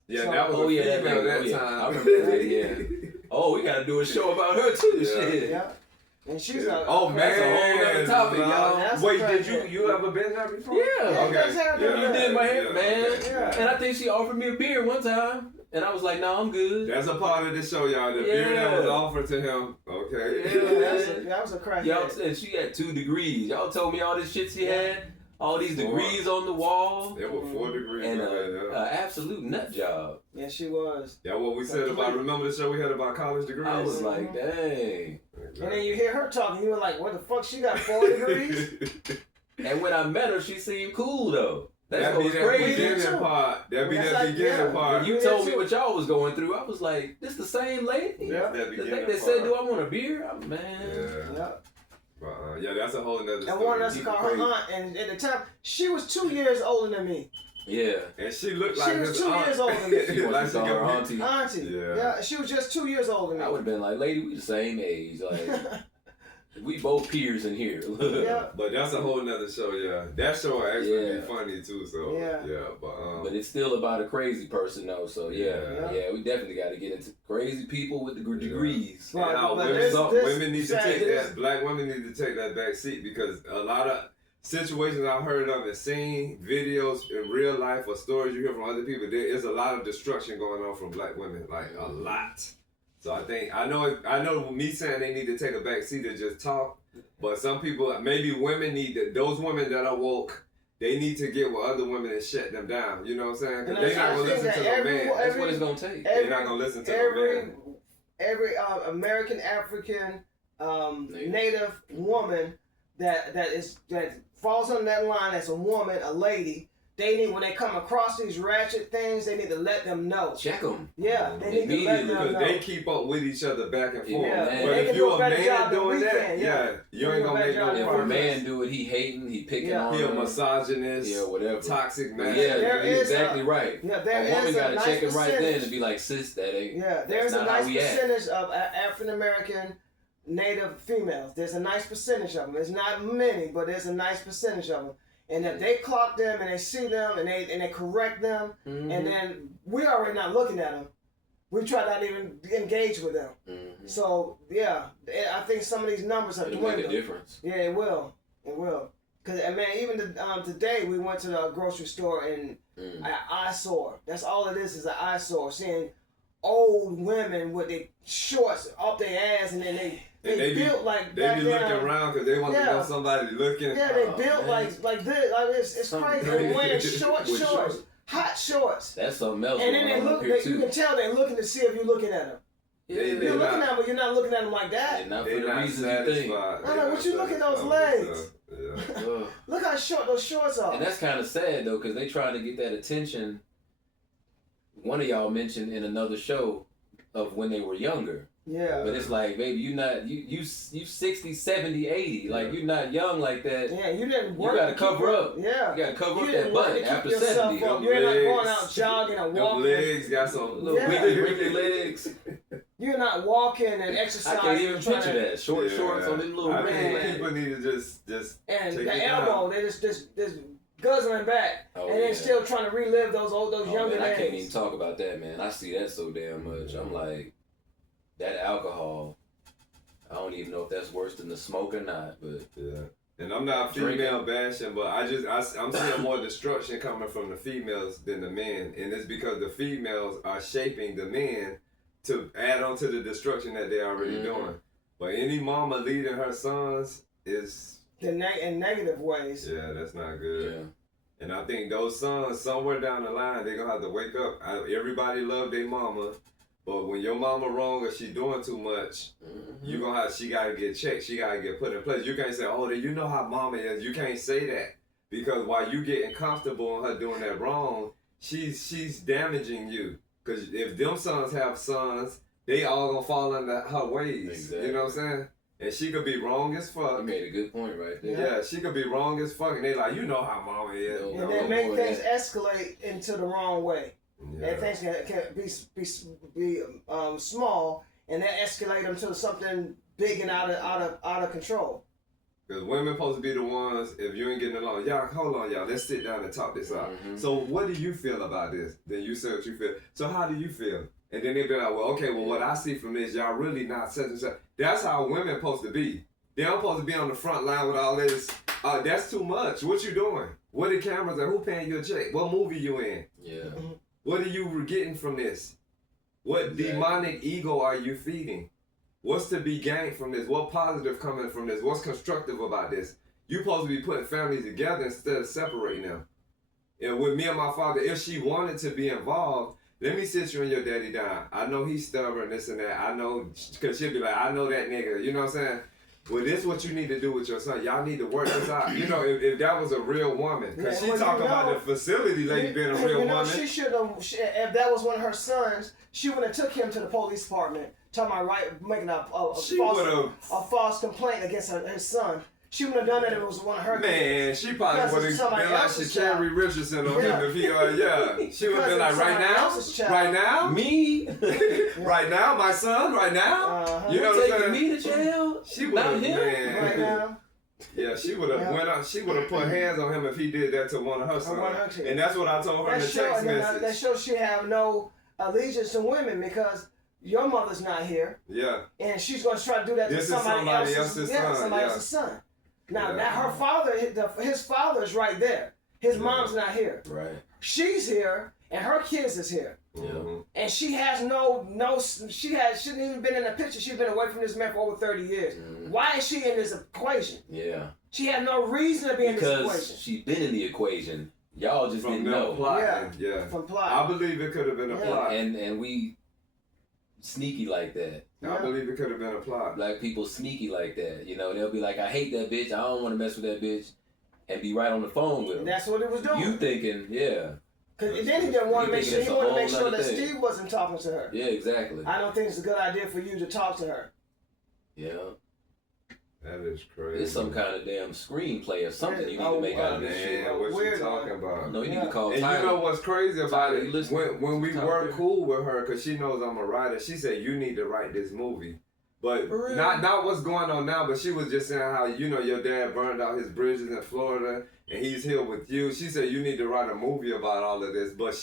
Yeah, So- that was Oh, a yeah, that female lady. that Oh, yeah. time. I remember that, yeah. Oh, we gotta do a show about her too. Yeah. Shit. Yeah. And she's Yeah. a Oh That's a whole man, nother topic, no. y'all. That's a Wait, did crackhead. you ever been there before? Yeah. Yeah, Okay. that's how I Yeah. You did my hair, Yeah, man. okay. Yeah. And I think she offered me a beer one time, and I was like, "No, I'm good." That's a part of the show, y'all. The beer that Yeah. was offered to him. Okay. Yeah. that was a crackhead. Y'all said she had 2 degrees. Y'all told me all this shit she had, all these 4. degrees on the wall, There were 4 degrees. and okay, yeah. absolute nut job. Yeah, she was. That's what we said about. Remember the show we had about college degrees? I was like, dang. And then you hear her talking, you were like, what the fuck? She got 4 degrees? And when I met her, she seemed cool though. That's That what be was that crazy. beginning too. part. That be That's that like, beginning yeah. part. When you Me told me too. what y'all was going through, I was like, this the same lady? Yeah. That The beginning lady that part. said, do I want a beer? I'm man. Yeah. Yeah. Yeah, that's a whole nother story. And one of us She called crazy. her aunt, and at the time, she was 2 years older than me. Yeah. And she looked She like was his 2 aunt. years older than me. She Like wants to she call her could be- auntie. Auntie. Yeah. Yeah, she was just 2 years older than I me. would have been like, lady, we the same age. Like, We both peers in here. Yeah. But that's a whole nother show, yeah. That show actually be funny too, so yeah. But it's still about a crazy person though, so yeah, we definitely got to get into crazy people with the degrees. Right, and how women need to take that. Black women need to take that back seat because a lot of situations I've heard of and seen, videos in real life or stories you hear from other people, there is a lot of destruction going on from black women, like a lot. So I know me saying they need to take a back seat to just talk, but some people, maybe women need to, those women that are woke, they need to get with other women and shut them down. You know what I'm saying? Because they're not going to listen to no man. That's what it's going to take. They're not going to listen to no man. Every American, African, Native woman that falls under that line as a woman, a lady, they need, when they come across these ratchet things, they need to let them know. Check them. Yeah, they need to let them know. Because they keep up with each other back and forth. Yeah, but if you're a man doing that, you ain't going to make no progress. If progress. a man do it, he hating, he picking on he a misogynist, whatever. toxic man. Yeah, you're exactly right. Yeah, a woman got to check him right then and be like, sis, that ain't. Yeah, there's a nice percentage of African American Native females. There's a nice percentage of them. There's not many, but there's a nice percentage of them. And if they clock them and they see them and they correct them, and then we already not looking at them, we try not even engage with them. So yeah, I think some of these numbers are dwindling. It'll make a difference. Yeah, it will. It will. Cause man, even today we went to the grocery store and an eyesore. That's all it is an eyesore. Seeing old women with their shorts up their ass and then they built like they be looking around because they want to know somebody looking. Yeah, they built like this. Like it's crazy. They're wearing shorts, hot shorts. That's something else. And then they look. You can tell they're looking to see if you're looking at them. You're looking at them, but you're not looking at them like that. Not for the reason you think. I know. What you look at those legs? Look how short those shorts are. And that's kind of sad though, because they trying to get that attention. One of y'all mentioned in another show of when they were younger. Yeah. But it's like, baby, you 60, 70, 80. Like, you're not young like that. Yeah, you didn't work. You got to cover up. Yeah. You got to cover up that butt after 70. You're not going out jogging and walking. Legs got some little wrinkly legs. You're not walking and exercising. I can't even picture that. Short shorts on them little wrinkly legs. People need to just and take the it elbow, down. they just guzzling back, and then still trying to relive those younger days. I can't even talk about that, man. I see that so damn much. I'm like, that alcohol, I don't even know if that's worse than the smoke or not, but yeah. And I'm not female bashing, but I'm seeing more destruction coming from the females than the men, and it's because the females are shaping the men to add on to the destruction that they're already doing. But any mama leading her sons is in negative ways. Yeah, that's not good. Yeah. And I think those sons, somewhere down the line, they're going to have to wake up. Everybody love their mama, but when your mama wrong or she doing too much, she got to get checked. She got to get put in place. You can't say, oh, you know how mama is. You can't say that. Because while you getting comfortable in her doing that wrong, she's damaging you. Because if them sons have sons, they all going to fall under her ways. Exactly. You know what I'm saying? And she could be wrong as fuck. You made a good point right there. Yeah, she could be wrong as fuck. And they like, you know how mama is. And they make things escalate into the wrong way. Yeah. And things can be small, and that escalate them to something big and out of control. Because women supposed to be the ones, if you ain't getting along, y'all, hold on, y'all, let's sit down and talk this out. So what do you feel about this? Then you say what you feel. So how do you feel? And then they be like, well, okay, well, what I see from this, y'all really not such and such. That's how women supposed to be. They don't supposed to be on the front line with all this. That's too much. What you doing? Where the cameras at? Who paying you a check? What movie you in? Yeah. What are you getting from this? What demonic ego are you feeding? What's to be gained from this? What positive coming from this? What's constructive about this? You supposed to be putting families together instead of separating them. And with me and my father, if she wanted to be involved, let me sit you and your daddy down. I know he's stubborn, this and that. I know, because she'll be like, I know that nigga. You know what I'm saying? Well, this is what you need to do with your son. Y'all need to work this out. You know, if that was a real woman. Because she talking about the facility lady being a real woman. She should have, if that was one of her sons, she would have took him to the police department, talking about making a false complaint against his son. She wouldn't have done that if it was one of her Man, kids. she probably Because would it's have been somebody like else's Sha'Carri child. Richardson on Yeah. him if he, She would have been Because like, it's right somebody now? else's child. Right now? Me? Right now? My son? Right now? You know what I'm Taking saying? me to jail? She would Not have, him? man. Right now. Yeah, she would have went out. She would have put hands on him if he did that to one of her sons. one of her kids. And that's what I told her in the text message. That shows she have no allegiance to women because your mother's not here, Yeah. and she's going to try to do that This to is somebody somebody else's else's yeah, son, somebody yeah. else's son. Now, Yeah. now her father, his father is right there. His Yeah. mom's not here. Right. She's here, and her kids is here. Mhm. And she has she shouldn't even been in the picture. She's been away from this man for over 30 years. Why is she in this equation? Yeah. She had no reason to be in this Because equation. she been in the equation. Y'all just From didn't them know. plotting. Yeah. From plot. I believe it could have been a Yeah. plot. And we sneaky like that. I believe it could have been a plot. Black people sneaky like that. You know, they'll be like, I hate that bitch. I don't want to mess with that bitch. And be right on the phone with And them. that's what it was doing. You thinking, yeah. Because then he didn't want to You make thinking sure it's he a wanted to whole make sure nother that thing. Steve wasn't talking to her. Yeah, exactly. I don't think it's a good idea for you to talk to her. Yeah. That is crazy. It's some kind of damn screenplay or something you need Oh, to make out of this shit. Man, what you Weird talking one. about? No, you need Yeah. to call And Tyler. you know what's crazy about Tyler, you it? listening? When we Tyler were Perry? cool with her, because she knows I'm a writer, she said, you need to write this movie. But For real? not what's going on now, but she was just saying how, your dad burned out his bridges in Florida, and he's here with you. She said, you need to write a movie about all of this. But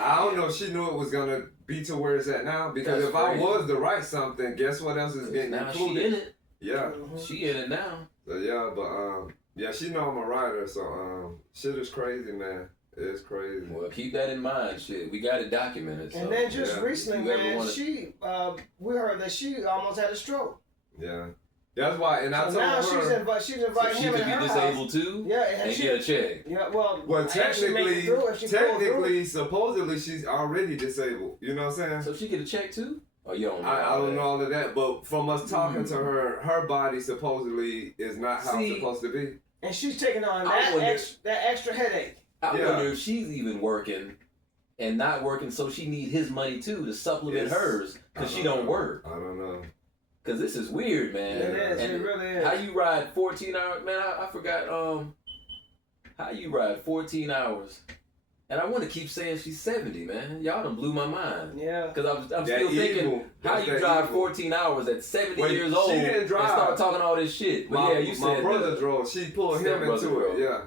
I don't know if she knew it was going to be to where it's at now, because That's if crazy. I was to write something, guess what else is getting Now included? she in it. Yeah. She in it now. So yeah, but yeah, she know I'm a writer, so shit is crazy, man. It's crazy. Well, keep that in mind, shit. We got it documented. And so, then just yeah. recently, If you ever man, wanna- we heard that she almost had a stroke. Yeah, that's why. And I So told now her. she's So inviting she him could in be her disabled house. too. Yeah, And she, get a check. Yeah, well, Well, if she make it technically, through, if she pull through, supposedly, she's already disabled. You know what I'm saying? So she get a check too? Oh, you don't know. I all don't that. know all of that, but from us talking to her body supposedly is not how See, it's supposed to be. and she's taking on I wonder- that extra headache. I Yeah. wonder if she's even working and not working, so she need his money too to supplement Yes. hers because I she don't don't know. work. I don't know. Because this is weird, man. It is. And It really is. how you ride 14 hours? Man, I forgot. How you ride 14 hours? And I want to keep saying she's 70, man. Y'all done blew my mind. Yeah. Because I'm That still thinking, evil. how That's you that drive evil. 14 hours at 70 Well, years she old didn't and drive. start talking all this shit? But My, yeah, you my said brother that. drove. She pulled him Step-brother into drove. it. Yeah.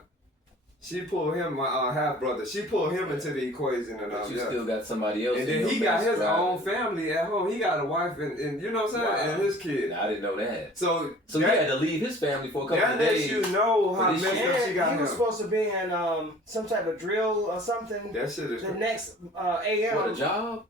She pulled him, my half brother. She pulled him into the equation, and But you yeah. still got somebody else. And in then your he got mess his driving. own family at home. He got a wife and you know what I'm saying, Wow. and his kid. Nah, I didn't know that. So So that, he had to leave his family for a couple that of lets days. you know how But this messed shit- up she And got he him. was supposed to be in some type of drill or something. That shit is The next AM. What, a job?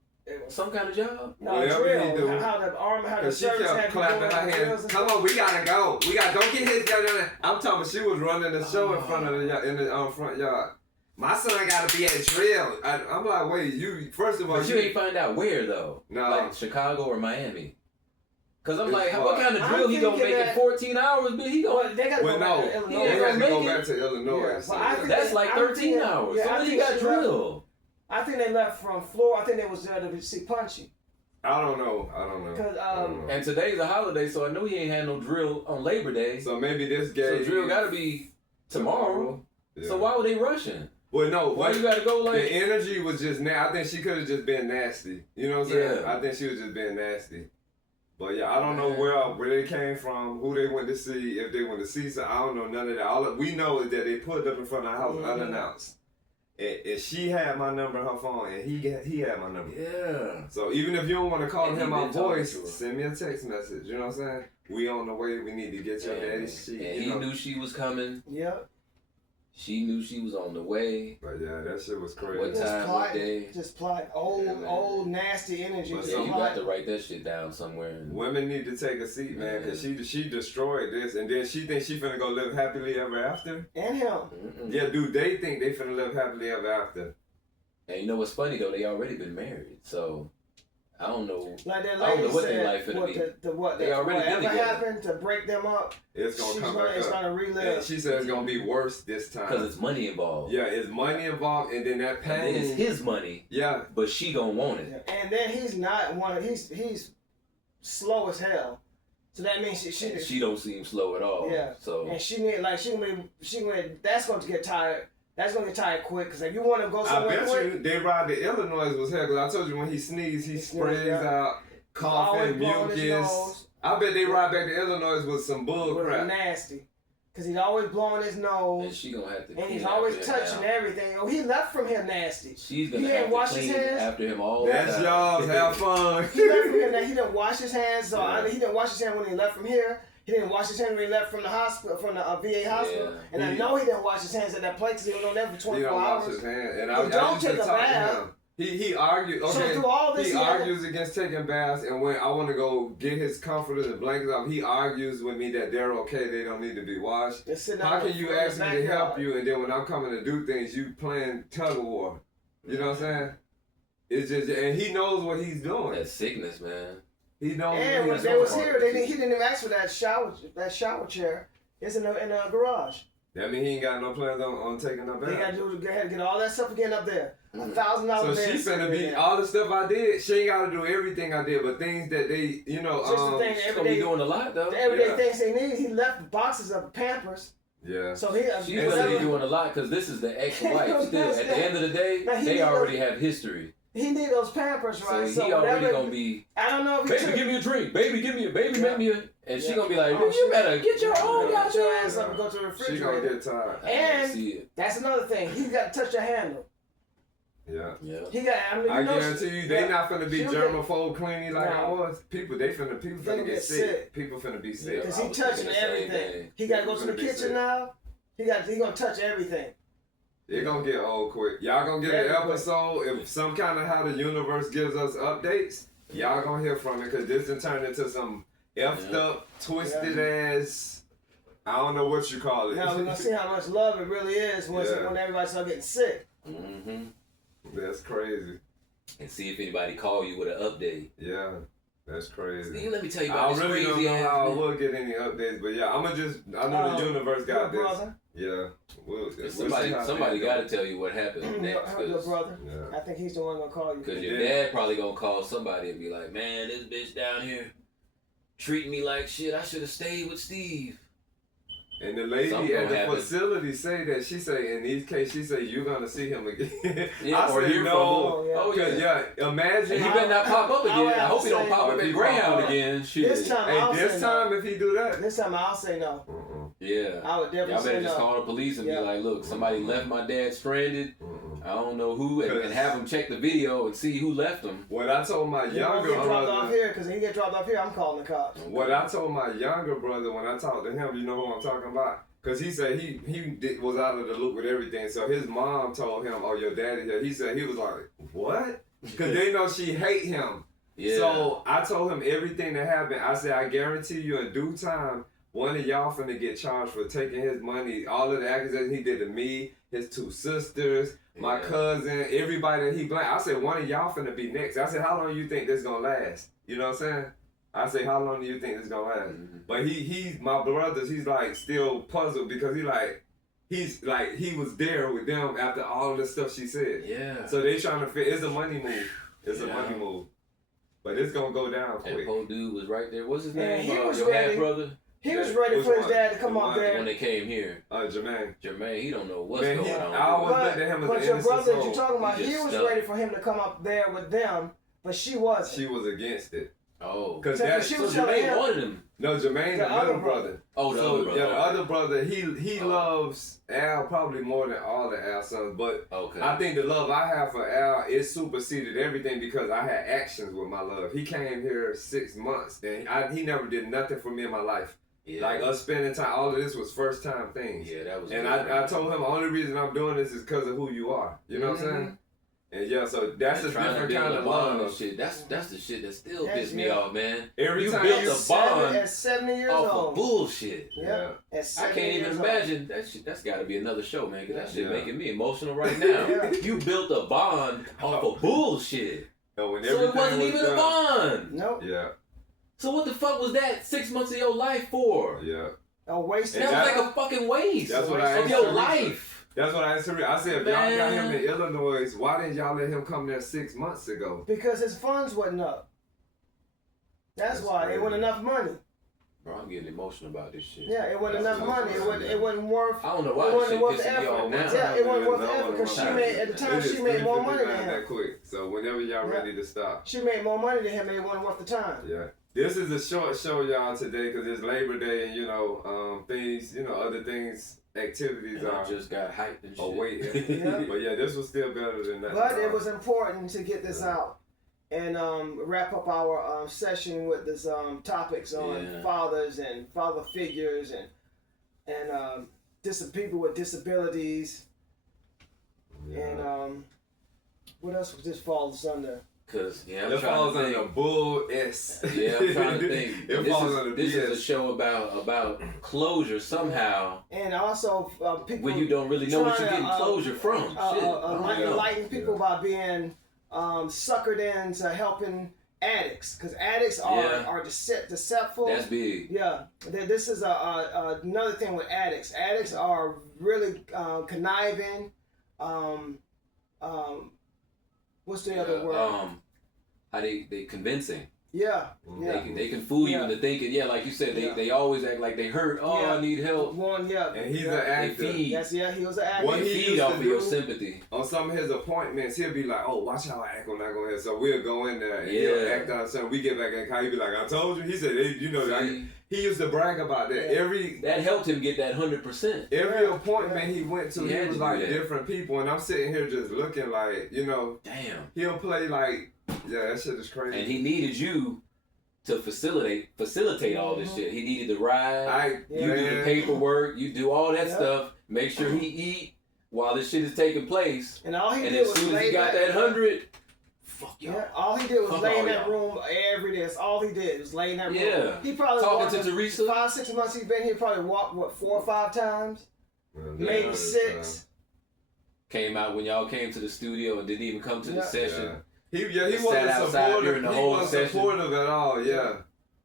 Some kind of job? No, Whatever he drill. do. How the army, how the Cause she service kept had clapping you her doing hands. drills and Come stuff. on, we gotta go. Don't get his gun. I'm talking. She was running the show in front of the front yard. My son gotta be at drill. I'm like, wait, you first of all, But you ain't find out where though. No. Like Chicago or Miami. Cause I'm It's like, far. what kind of I'm drill he gonna thinking make in that- 14 hours? But he gonna. Well, they got to Well, go back no, to Illinois. Yeah, they had to make go it. back to Illinois. Yeah, so, but I think That's like I'm 13 thinking- hours. yeah, So I when he think got she left- drill. I think they left from Florida. I think they was there to see Punchy. I don't know. Because I don't know. And today's a holiday, so I know he ain't had no drill on Labor Day. So maybe this So gave drill gotta be tomorrow. Yeah. So why were they rushing? Well, no. Why you gotta go The like? energy was just I think she could have just been nasty. You know what I'm saying? Yeah. I think she was just being nasty. But yeah, I don't know where they came from, who they went to see, if they went to see. So I don't know none of that. All we know is that they pulled up in front of our house unannounced, and she had my number on her phone, and he had my number. Yeah. So even if you don't want to call And him he my been talking voice, to her. send me a text message. You know what I'm saying? We on the way. We need to get your daddy's sheet. And you he know? knew she was coming. yeah, She knew she was on the way. But yeah, that shit was crazy. What time, what day? just plot old nasty energy. But Just Yeah, you got plot. to write that shit down somewhere. Women need to take a seat, man, because she destroyed this, and then she thinks she finna go live happily ever after. And him. Mm-mm. Yeah, dude, they think they finna live happily ever after. And you know what's funny though? They already been married, so I don't know. Like that I don't lady know what said, their life finna be. They already been whatever together. happened to break them up, It's gonna come back it's up. gonna And relive. she said it's gonna be worse this Because time. it's money involved. Yeah, it's money involved, and then that And then pain. it's his money, Yeah, but she gonna want it. And then he's not one. He's slow as hell. So that means she don't seem slow at all. Yeah. So and she need like that's going to get tired. That's going to get tired quick because if you want to go somewhere I bet quick, you they ride to Illinois was hell. Cause I told you when he sneezes, he sprays out coughing, mucus. I bet they ride back to Illinois with some bull crap. Nasty. Because he's always blowing his nose. And she gonna have to. And he's always touching everything. Oh, he left from here nasty. She's gonna have to clean after him all the time. That's y'all. Have fun. He left from here. He didn't wash his hands. So he didn't wash his hands when he left from here. He didn't wash his hands when he left from the hospital, from the VA hospital. And I know he didn't wash his hands at that place because he was on there for 24 hours. He don't wash his hands. And I don't take a bath. He argues. Okay, so through all this, he argues against taking baths, and when I want to go get his comforters and blankets off, he argues with me that they're okay, they don't need to be washed. How can you ask me to help you, and then when I'm coming to do things, you playing tug of war? You know what I'm saying? It's just, and he knows what he's doing. That sickness, man. He knows. And when they was here, he didn't even ask for that shower chair. It's in the garage. That mean he ain't got no plans on taking no bath. They gotta go ahead and get all that stuff again up there. $1,000. So she finna be all the stuff I did. She ain't gotta do everything I did, but things that they, just the thing she's gonna be doing a lot though. The everyday things they need. He left boxes of Pampers. Yeah. So she's gonna be doing a lot because this is the ex-wife. Still, at the end of the day, they already have history. He need those Pampers, right? So he already gonna be. I don't know if baby, give me a drink. Baby, give me a baby, make me a. And she gonna be like, you better get your own goddamn ass up and go to the refrigerator. She gonna get tired. And that's another thing. He got to touch your handle. Yeah. He got. I guarantee you, they not finna be germaphobe cleaning like I was. People finna get sick. People finna be sick. Because he touching everything. He got to go to the kitchen now. He gonna touch everything. It gonna get old quick. Y'all gonna get an episode if some kind of how the universe gives us updates. Y'all gonna hear from it because this done turned into some effed up, twisted ass. I don't know what you call it. Now we're gonna see how much love it really is when everybody start getting sick. Mm-hmm. That's crazy. And see if anybody call you with an update. Yeah. That's crazy. Let me tell you about this really crazy don't know how I will get any updates, but yeah, I know the universe got this. Brother. Yeah. Somebody got to tell you what happened next. Your brother. Yeah. I think he's the one gonna call you. Because your dad probably gonna call somebody and be like, man, this bitch down here treating me like shit. I should have stayed with Steve. And the lady at the facility say that she say in these cases she say you're gonna see him again. Yeah, I say no. Oh yeah. Imagine he better not pop up again. I hope he don't pop up at Greyhound again. Shit. This time, if he do that. This time I'll say no. Yeah. I would definitely Y'all better say just no. call the police and be like, look, somebody left my dad stranded. I don't know who, and have him check the video and see who left him. What I told my younger brother. Dropped off here because he get dropped off here. I'm calling the cops. What I told my younger brother when I talked to him, you know who I'm talking about? Because he said he was out of the loop with everything. So his mom told him, oh, your daddy here. He said, he was like, what? Because they know she hate him. Yeah. So I told him everything that happened. I said, I guarantee you in due time, one of y'all finna get charged for taking his money. All of the accusations he did to me, his two sisters, my cousin, everybody that he blamed. I said, one of y'all finna be next. I said, how long you think this gonna last? You know what I'm saying? I say, how long do you think this gonna last? Mm-hmm. But he's my brothers. He's like still puzzled because he was there with them after all the stuff she said. Yeah. So they trying to fit. It's a money move. It's a money move. But it's gonna go down quick. That poor dude was right there. What's his name? He was your ready. half brother. He was ready for his dad to come up there when they came here. Jermaine. Jermaine, he don't know what's going on. I always looked at him as but an your brother that soul. you're talking about, he was ready for him to come up there with them, but she wasn't. She was against it. Oh, because Jermaine wanted him. No, Jermaine's the middle brother. Oh, the other brother. Yeah, the other brother. He loves Al probably more than all the Al sons. But I think the love I have for Al is superseded everything because I had actions with my love. He came here 6 months and he never did nothing for me in my life. Yeah. Like us spending time. All of this was first time things. Yeah, that was. And I told him the only reason I'm doing this is because of who you are. You know what I'm saying? And yeah, so that's a different kind of love. Shit. That's the shit that still pissed me off, man. Every time built a bond at 70 years off old. Of bullshit. Yeah. I can't even imagine that shit. That's got to be another show, man. Cause that shit making me emotional right now. You built a bond off of bullshit. So it wasn't even a bond. Nope. Yeah. So what the fuck was that 6 months of your life for? Yeah. A waste. That was like a fucking waste. That's what I of your life. That's what I said. I said, if y'all got him in Illinois, why didn't y'all let him come there 6 months ago? Because his funds wasn't up. That's why. There wasn't enough money. Bro, I'm getting emotional about this shit. Yeah, it wasn't enough money. It wasn't worth. I don't know why it this wasn't shit worth the pissing me effort. off now. Yeah, it wasn't worth the effort because she It made at the time is she made more money than 3:59 him. that quick. So whenever y'all ready to stop. She made more money than him, and it wasn't worth the time. Yeah. This is a short show, y'all, today because it's Labor Day and, you know, things, you know, other things, activities And I are just got hyped and shit. awaiting. Yeah. But yeah, this was still better than that. But it was important to get this out and wrap up our session with this topics on fathers and father figures and people with disabilities and what else would this falls under? Cause it falls under Bull S. Yeah, I'm trying to think. This is a show about closure somehow. And also people when you don't really know what you're getting closure from. Enlighten people by being suckered into helping addicts, because addicts are deceptive. That's big. Yeah, this is another thing with addicts. Addicts are really conniving. What's the other word? How they convincing. Yeah. They can fool you into thinking, like you said, they always act like they hurt. Oh, I need help. And he's an actor. They feed. He was an actor. What they he feed off of your sympathy. On some of his appointments, he'll be like, "Oh, watch how I act when I go in." So we'll go in there and he'll act on something. We get back in the car, he'll be like, "I told you." He said, he used to brag about that. That helped him get that 100%. Every appointment he went to, he was like different people, and I'm sitting here just looking like, damn. He'll play like, that shit is crazy. And he needed you to facilitate all this shit. He needed the ride. You do the paperwork. You do all that stuff. Make sure he eat while this shit is taking place. And all he did as was soon as lay he got that 100, fuck y'all. Yeah, all he did was lay in that room every day. That's all he did was lay in that room. Yeah. He probably talking to Teresa. 5-6 months he's been here. Probably walked 4 or 5 times, maybe 6. Came out when y'all came to the studio and didn't even come to the session. He wasn't supportive. He wasn't supportive at all. Yeah.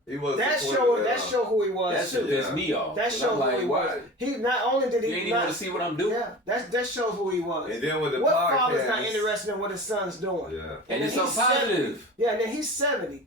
He wasn't. That show who he was. That shit pissed me off. That show who he was. He not only did he. You ain't even want to see what I'm doing. Yeah. That shows who he was. And then with the what podcast, father's not interested in what his son's doing? Yeah. And it's something positive. Yeah. And then he's 70.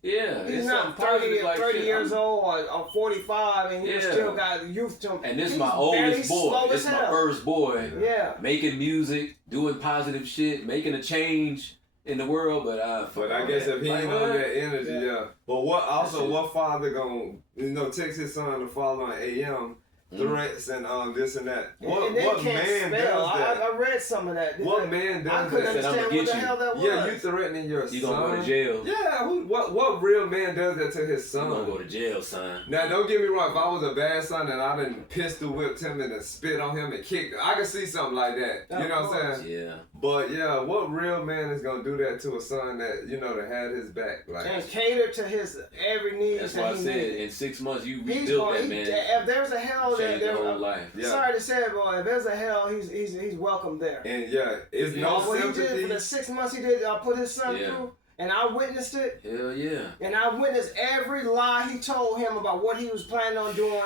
Yeah. He's not 30 years old or 45, and you still got youth to him. And this is my oldest boy. This is my first boy. Yeah. Making music, doing positive shit, making a change in the world, but I guess if he ain't on that energy, But what father gonna text his son to follow on AM threats and this and that? What man does that? I read some of that. What man does that? I couldn't understand what the hell that was. Yeah, you threatening your son. You gonna go to jail. Yeah, what real man does that to his son? You gonna go to jail, son. Now, don't get me wrong. If I was a bad son and I done pistol whipped him and then spit on him and kicked, I could see something like that. You know what I'm saying? Yeah. But yeah, what real man is gonna do that to a son that that had his back, like, and cater to his every need? That's why I said in 6 months you rebuilt that man. If there's a hell, changed the whole life. Yeah. Sorry to say it, boy. If there's a hell, he's welcome there. And it's no what sympathy. he did for the 6 months he did put his son through, and I witnessed it. Hell yeah. And I witnessed every lie he told him about what he was planning on doing.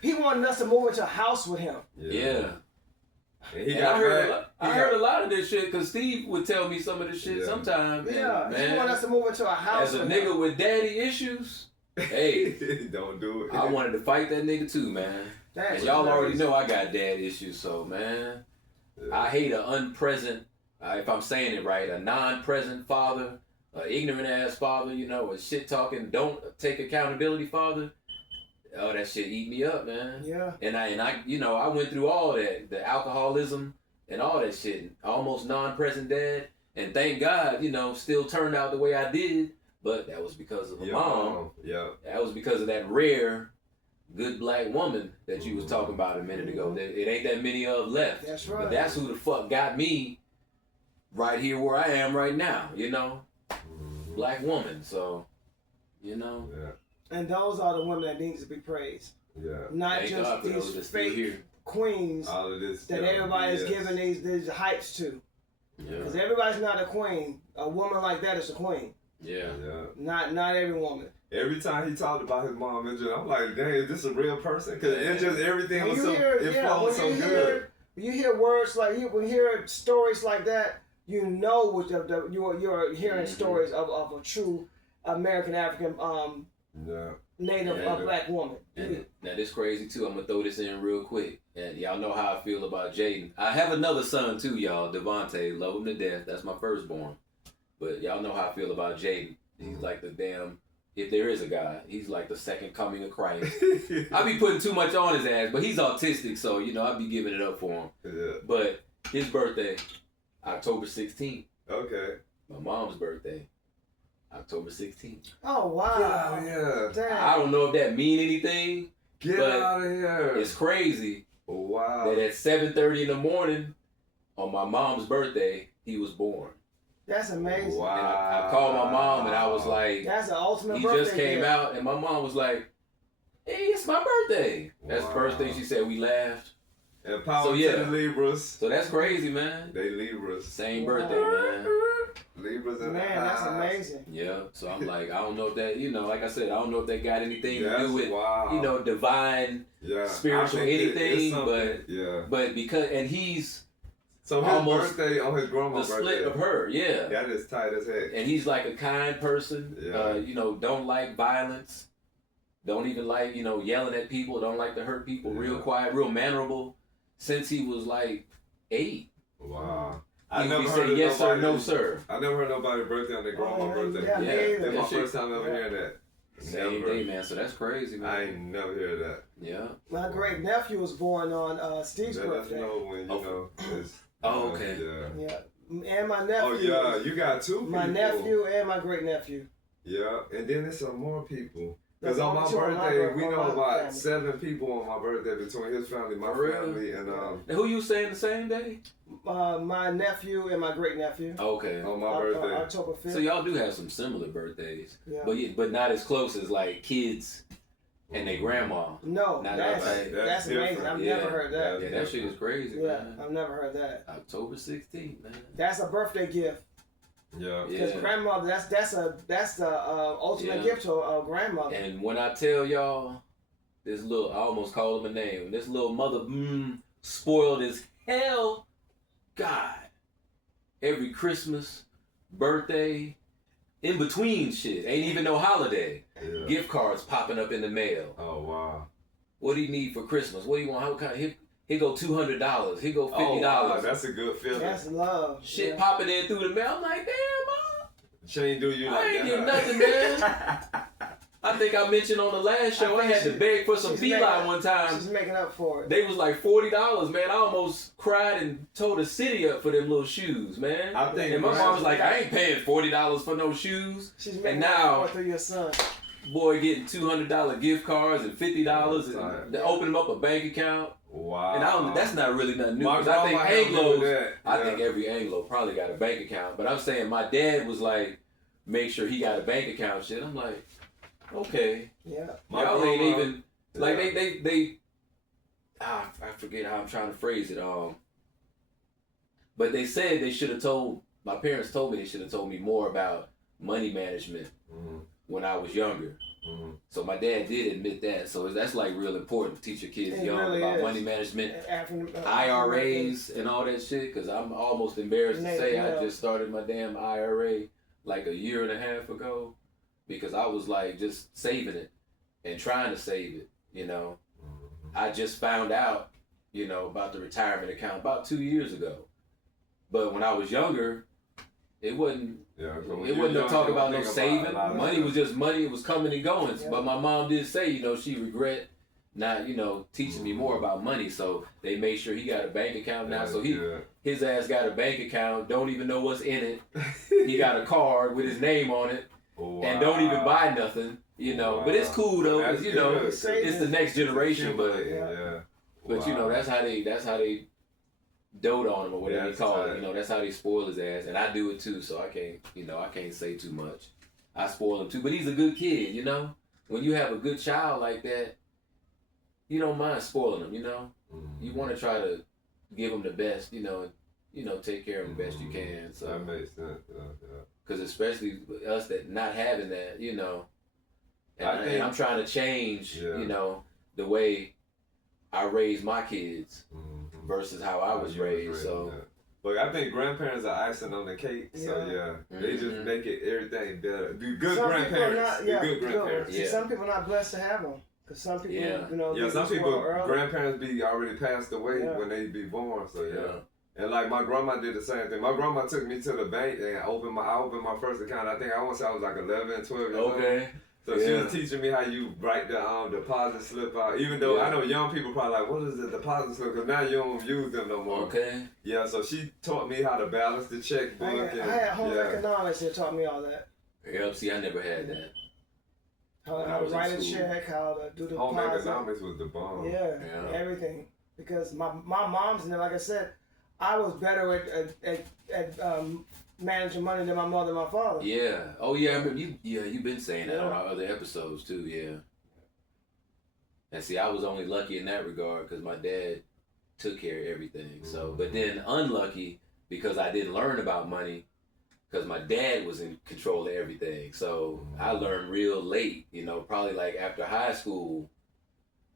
He wanted us to move into a house with him. Yeah. And I heard a lot of this shit because Steve would tell me some of this shit sometimes. Yeah, man, he wanted us to move into a house. As a nigga with daddy issues, hey, don't do it. I wanted to fight that nigga too, man. And y'all already know I got dad issues, so man, I hate an unpresent, if I'm saying it right, a non-present father, an ignorant ass father, a shit talking, don't take accountability father. Oh, that shit eat me up, man. Yeah. And I went through all that, the alcoholism and all that shit, almost non-present dad, and thank God, still turned out the way I did, but that was because of a mom. Yeah. That was because of that rare, good black woman that you was talking about a minute ago. It ain't that many of left. That's right. But that's who the fuck got me right here where I am right now, Black woman, so, Yeah. And those are the women that need to be praised. Yeah. Not Thank just God for those these that fake here. queens All of this that everybody is giving these hypes to. Because everybody's not a queen. A woman like that is a queen. Yeah. Not every woman. Every time he talked about his mom, I'm like, dang, is this a real person? Because it's just everything was flowed so good. When you hear words like when you hear stories like that, you're hearing stories of a true American African Native black woman. And now this crazy too. I'm gonna throw this in real quick. And y'all know how I feel about Jaden. I have another son too, y'all. Devontae, love him to death. That's my firstborn. But y'all know how I feel about Jaden. He's like the damn, if there is a God, he's like the second coming of Christ. I be putting too much on his ass, but he's autistic, so you know I be giving it up for him. Yeah. But his birthday, October 16th. Okay. My mom's birthday, October 16th. Oh wow. Get out of here. Damn. I don't know if that mean anything. Get out of here. It's crazy. Wow. That at 7:30 in the morning on my mom's birthday, he was born. That's amazing. Wow. And I called my mom and I was like, That's an ultimate he birthday just came gift. out, and my mom was like, hey, it's my birthday. That's the first thing she said. We laughed. And power So, yeah. to the Libras. So that's crazy, man. They Libras. Same birthday, man. Libras in Man, the that's house. amazing. Yeah. So I'm like, I don't know if that, you know, like I said, I don't know if that got anything to That's do with, wow. you know, divine, Yeah. spiritual I think anything, it's something. Yeah. but because, and he's So his almost birthday on his the grandma's birthday. split of her, yeah. That is tight as heck. And he's like a kind person, Yeah. you know, don't like violence, don't even like, you know, yelling at people, don't like to hurt people, real Yeah. quiet, real mannerable, since he was like 8. Wow. He would be saying yes sir, no sir. I never heard nobody's birthday on their grandma's birthday. Yeah, Yeah. That's my That shit- first time ever hearing that. Same Never. day, man, so that's crazy, man. I ain't never heard that. Yeah. My great nephew was born on Steve's Let us birthday. know when you know. It's, Oh, okay. Yeah. Yeah, and my nephew. Oh yeah, you got two people. My nephew and my great nephew. Yeah, and then there's some more people. Because There's on my only two on my birthday, birthday, we on know my about family. 7 people on my birthday between his family, my For real? family, and And who you saying the same day? My nephew and my great nephew. Okay. on my birthday. October 5th. So y'all do have some similar birthdays, Yeah. but not as close as like kids and their grandma. No, Not that's everybody. that's amazing. different. I've Yeah. never heard that. Yeah, that shit is crazy, Yeah, man. I've never heard that. October 16th, man. That's a birthday gift. Yeah. Because Yeah. grandmother, that's the ultimate Yeah. gift to a grandmother. And when I tell y'all, this little, I almost called him a name. This little mother, spoiled as hell. God. Every Christmas, birthday, in between shit. Ain't even no holiday. Yeah. Gift cards popping up in the mail. Oh wow. What do you need for Christmas? What do you want? How kind? Here go $200. Here go $50. Oh, wow. That's a good feeling. That's love. Shit Yeah. popping in through the mail. I'm like, damn, Mom. She ain't do you I like ain't that. getting nothing, man. I think I mentioned on the last show I had to beg for some she's feline making- one time. She's making up for it. They was like $40, man. I almost cried and told the city up for them little shoes, man. I think And my mom was like, I ain't paying $40 for no shoes. She's making And up now, for it through your son. boy getting $200 gift cards and $50 Right. and they open him up a bank account. Wow. And I don't, that's not really nothing new. My 'Cause I think grandma had Anglos, that. I Yeah. think every Anglo probably got a bank account. But I'm saying my dad was like, make sure he got a bank account shit. I'm like, okay. Yeah. My Y'all ain't grandma- even, like Yeah. they I forget how I'm trying to phrase it. But they said they should have told, my parents told me they should have told me more about money management Mhm. when I was younger. Mhm. So my dad did admit that. So that's like real important to teach your kids It young really about is. money management, African, IRAs and all that shit. Cause I'm almost embarrassed to say I Yeah. just started my damn IRA like a year and a half ago because I was like just saving it and trying to save it, you know. I just found out, you know, about the retirement account about 2 years ago. But when I was younger, it wasn't. Yeah, so when It you're wasn't no young, talk you don't about no think saving. a lot of Money stuff. was just money. It was coming and going. Yeah. But my mom did say, you know, she regret not, you know, teaching me more about money. So they made sure he got a bank account now. Yeah, So yeah. his ass got a bank account. Don't even know what's in it. He got a card with his name on it, and don't even buy nothing. You know, but it's cool though, That's because you know good. it's the next generation. But Yeah. you know that's how they dote on him or whatever Yeah, you call that's it. You know, that's how they spoil his ass, and I do it too. So I can't say too much. I spoil him too, but he's a good kid. You know, when you have a good child like that, you don't mind spoiling him. You know, you want to try to give him the best. You know, take care of him the best you can. So That makes sense. Yeah. because especially with us that not having that, you know, and, I think- and I'm trying to change, Yeah. you know, the way I raise my kids Mhm. versus how I was You raised. So But I think grandparents are icing on the cake, so they just make it everything better. Do good grandparents. Good grandparents. See, some people are not blessed to have them. Because some people, you know, some people, grandparents be already passed away when they be born, so And like my grandma did the same thing. My grandma took me to the bank and I opened my first account. I think I want to say I was like 11, 12 years old. So she was teaching me how you write the deposit slip out. Even though I know young people probably like, what is the deposit slip? Because now you don't use them no more. Yeah, so she taught me how to balance the checkbook. I had home economics that taught me all that. Yeah, see, I never had that. How to write a check, how to do the home deposit. economics was the bomb. Yeah, everything. Because my mom's, and like I said, I was better at managing money than my mother and my father. Yeah. Oh yeah, I remember you. Yeah, you've been saying that on our other episodes too. Yeah. And see, I was only lucky in that regard because my dad took care of everything. So, but then unlucky because I didn't learn about money because my dad was in control of everything. So I learned real late. You know, probably like after high school.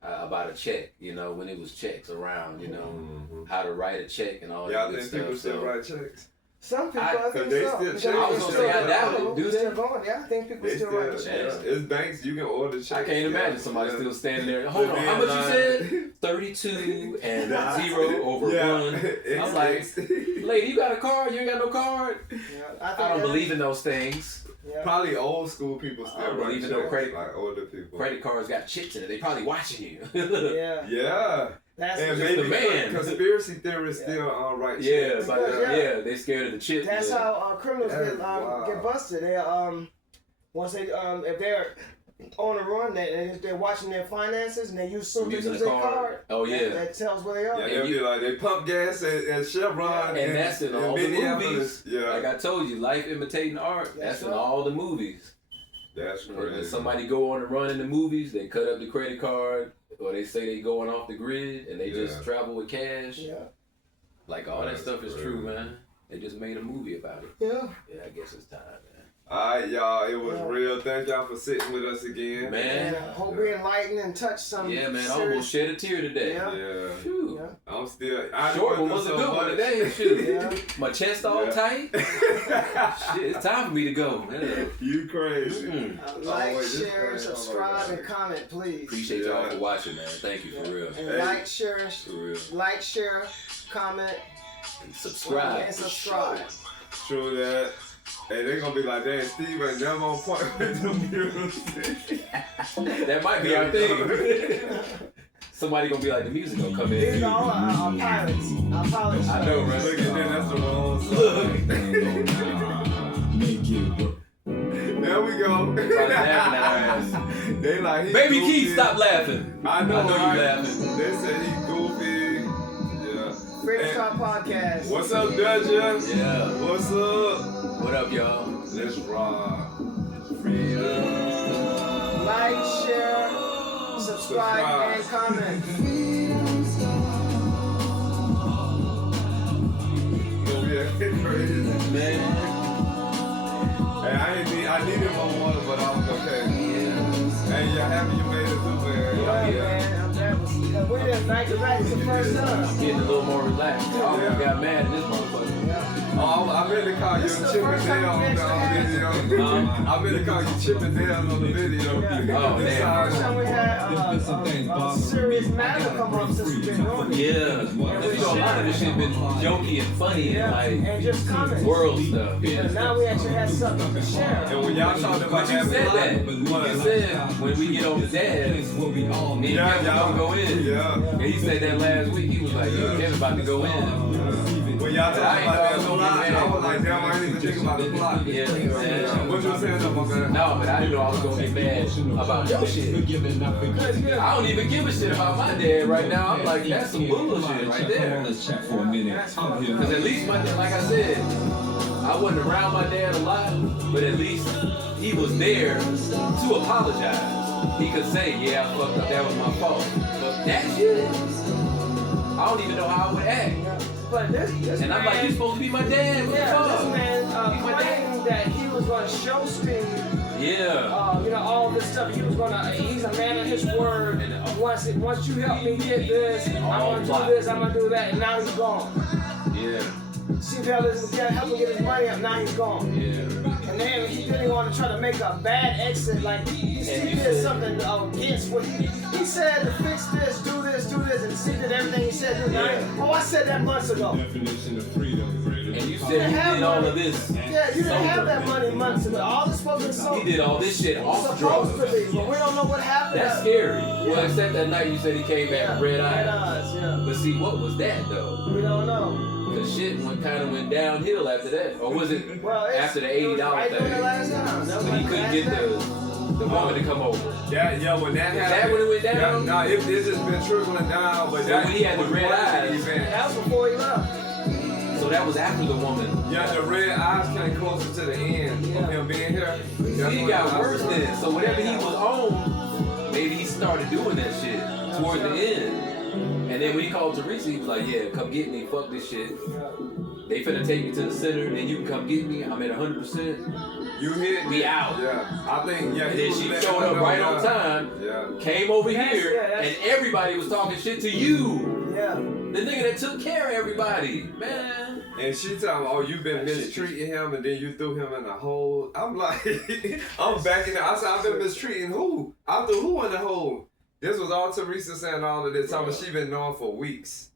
About a check, you know, when it was checks around, you know, how to write a check and all that good stuff. Yeah, I think people still write checks. Some people, I think they so. still I was going to say, I doubt it. Do they? Yeah, I think people still write checks. It's banks, you can order checks. I can't imagine somebody still standing there. Hold on, how much you said? 32 and 0 over 1. I'm like, lady, you got a card? You ain't got no card? I don't believe in those things. Yeah. Probably old school people still write checks, no credit, like older people. Credit cards got chips in it. They probably watching you. Yeah. That's and just maybe the man. Conspiracy theorists still write checks. They scared of the chips. That's how criminals get busted. They once they if they're on a run, they're watching their finances and they use their card. Oh yeah, that tells where they are. Yeah, they'll be like they pump gas at Chevron, and that's in all the movies. Yeah, like I told you, life imitating art. That's in all the movies. That's crazy. When somebody go on a run in the movies, they cut up the credit card, or they say they going off the grid and they just travel with cash. Yeah, like all that stuff is true, man. They just made a movie about it. Yeah, I guess it's time, man. Alright, y'all, it was real. Thank y'all for sitting with us again. Man, I hope we enlightened and touched some. Yeah, man, I almost shed a tear today. Yeah. I'm still. Short one was a good one today. Shoot. My chest all tight. Shit, it's time for me to go. You crazy. Like, share, subscribe, and comment, please. Appreciate y'all for watching, man. Thank you for real. And like, share, comment, and subscribe. True that. Hey, they gonna be like, damn, Steve ain't never on point with the music. That might be our thing. Somebody gonna be like, the music gonna come in. These are all our pilots. Our pilots. I know, right? Look at that, that's the wrong song. There we go. They like, he Baby goofy. Keith, stop laughing. I know you laughing. They said he goofy. Freedom Talk Podcast. What's up, Dudja? Yeah. What's up? What up, y'all? Let's rock. Freedom. Like, share, subscribe, and comment. Crazy. Man. Hey, I needed more water, but I was okay. Hey, you happy you made it through, man? Man, we didn't night to night. It's the first time. I'm getting a little more relaxed. I almost got mad at this motherfucker. Oh, I meant to call you Chip and Dale on the video. I meant to call you Chip and Dale on the video. Oh, This is the first time we had a serious matter come up since we've been doing it. Yeah. You know, a lot of this shit been jokey and funny and like and just comments. world stuff. And now we actually had something to share. And when y'all talking about But you said that. You said when we get on the dad, me and Kevin gonna go in. Yeah. And he said that last week. He was like, "Yo, Kevin about to go in." When y'all talking about that, so I was like, damn, I didn't even think about the plot. Yeah. What you saying though, my man? No, but I didn't know I was gonna get mad about your shit. I don't even give a shit about my dad right now. I'm like, that's some bullshit right there. Let's chat for a minute. I'm here. Because at least my dad, like I said, I wasn't around my dad a lot, but at least he was there to apologize. He could say, yeah, I fucked up, that was my fault. But that shit, I don't even know how I would act. But this And man, I'm like, you're supposed to be my dad. What the this fuck? man claimed that he was going to show Steve, Yeah. all this stuff. He's a man of his word. Once you help me get this, I'm going to do this, I'm going to do that, and now he's gone. Yeah. see if help him get his money up. Now he's gone. Yeah. And then he didn't want to try to make a bad exit. Like he did something against what he said to fix this, do this, and Steve did everything he said. Do Yeah. I said that months ago. Definition of freedom. And you said he did all of this. Yeah, you didn't have that money months ago. All this supposed to be sold. He did all this shit off drugs. Supposed to be, but we don't know what happened. That's scary. Well, except that night you said he came back with red eyes. Red eyes, yeah. But see, what was that though? We don't know. Cause shit kind of went downhill after that, or was it after the $80 right thing? during the last time. So he couldn't get the woman to come over. Yeah, when that happened. Is that when it went down? Yeah, no, it just been trickling down, but So when he had the red eyes. That was before he left. So that was after the woman. Yeah, the red eyes came closer to the end of him being here. He got worse then. So whatever he was on, maybe he started doing that shit towards the end. And then when he called Teresa, he was like, yeah, come get me, fuck this shit. They finna take me to the center, then you can come get me. I'm at 100%. You hit We out. Yeah, I think, yeah. And then she showed up right on time, came over here, and everybody was talking shit to you. Yeah. The nigga that took care of everybody, man. And she told me, oh, you've been mistreating him, and then you threw him in a hole. I'm like, I'm backing out. I said, I've been mistreating who? I threw who in the hole? This was all Teresa saying all of this time, but she been knowing for weeks.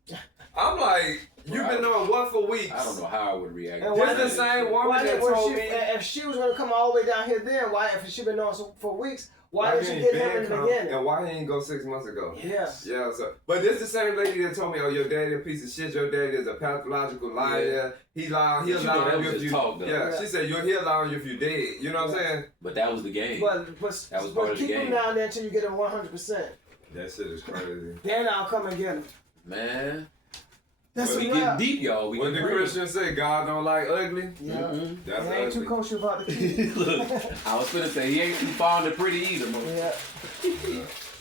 I'm like, you've been knowing what for weeks? I don't know how I would react. And what's the same woman that told me? If she was gonna come all the way down here, then why? If she been knowing for weeks, why did she get him in the beginning? And why he didn't go 6 months ago? Yeah. Yeah. So, but this the same lady that told me, oh, your daddy a piece of shit. Your daddy is a pathological liar. He lied. He'll lie on you if you. Yeah. She said he'll lie on you if you dead. You know what I'm saying? But that was the game. But that was part of the keep game. him down there until you get him 100%. That shit is crazy. Then I'll come and get him. Man. That's we get deep, y'all. What the Christians say, God don't like ugly. Yeah. That's he ain't too kosher about the kid. Look, I was gonna say he ain't too fond of pretty either, man. Yeah.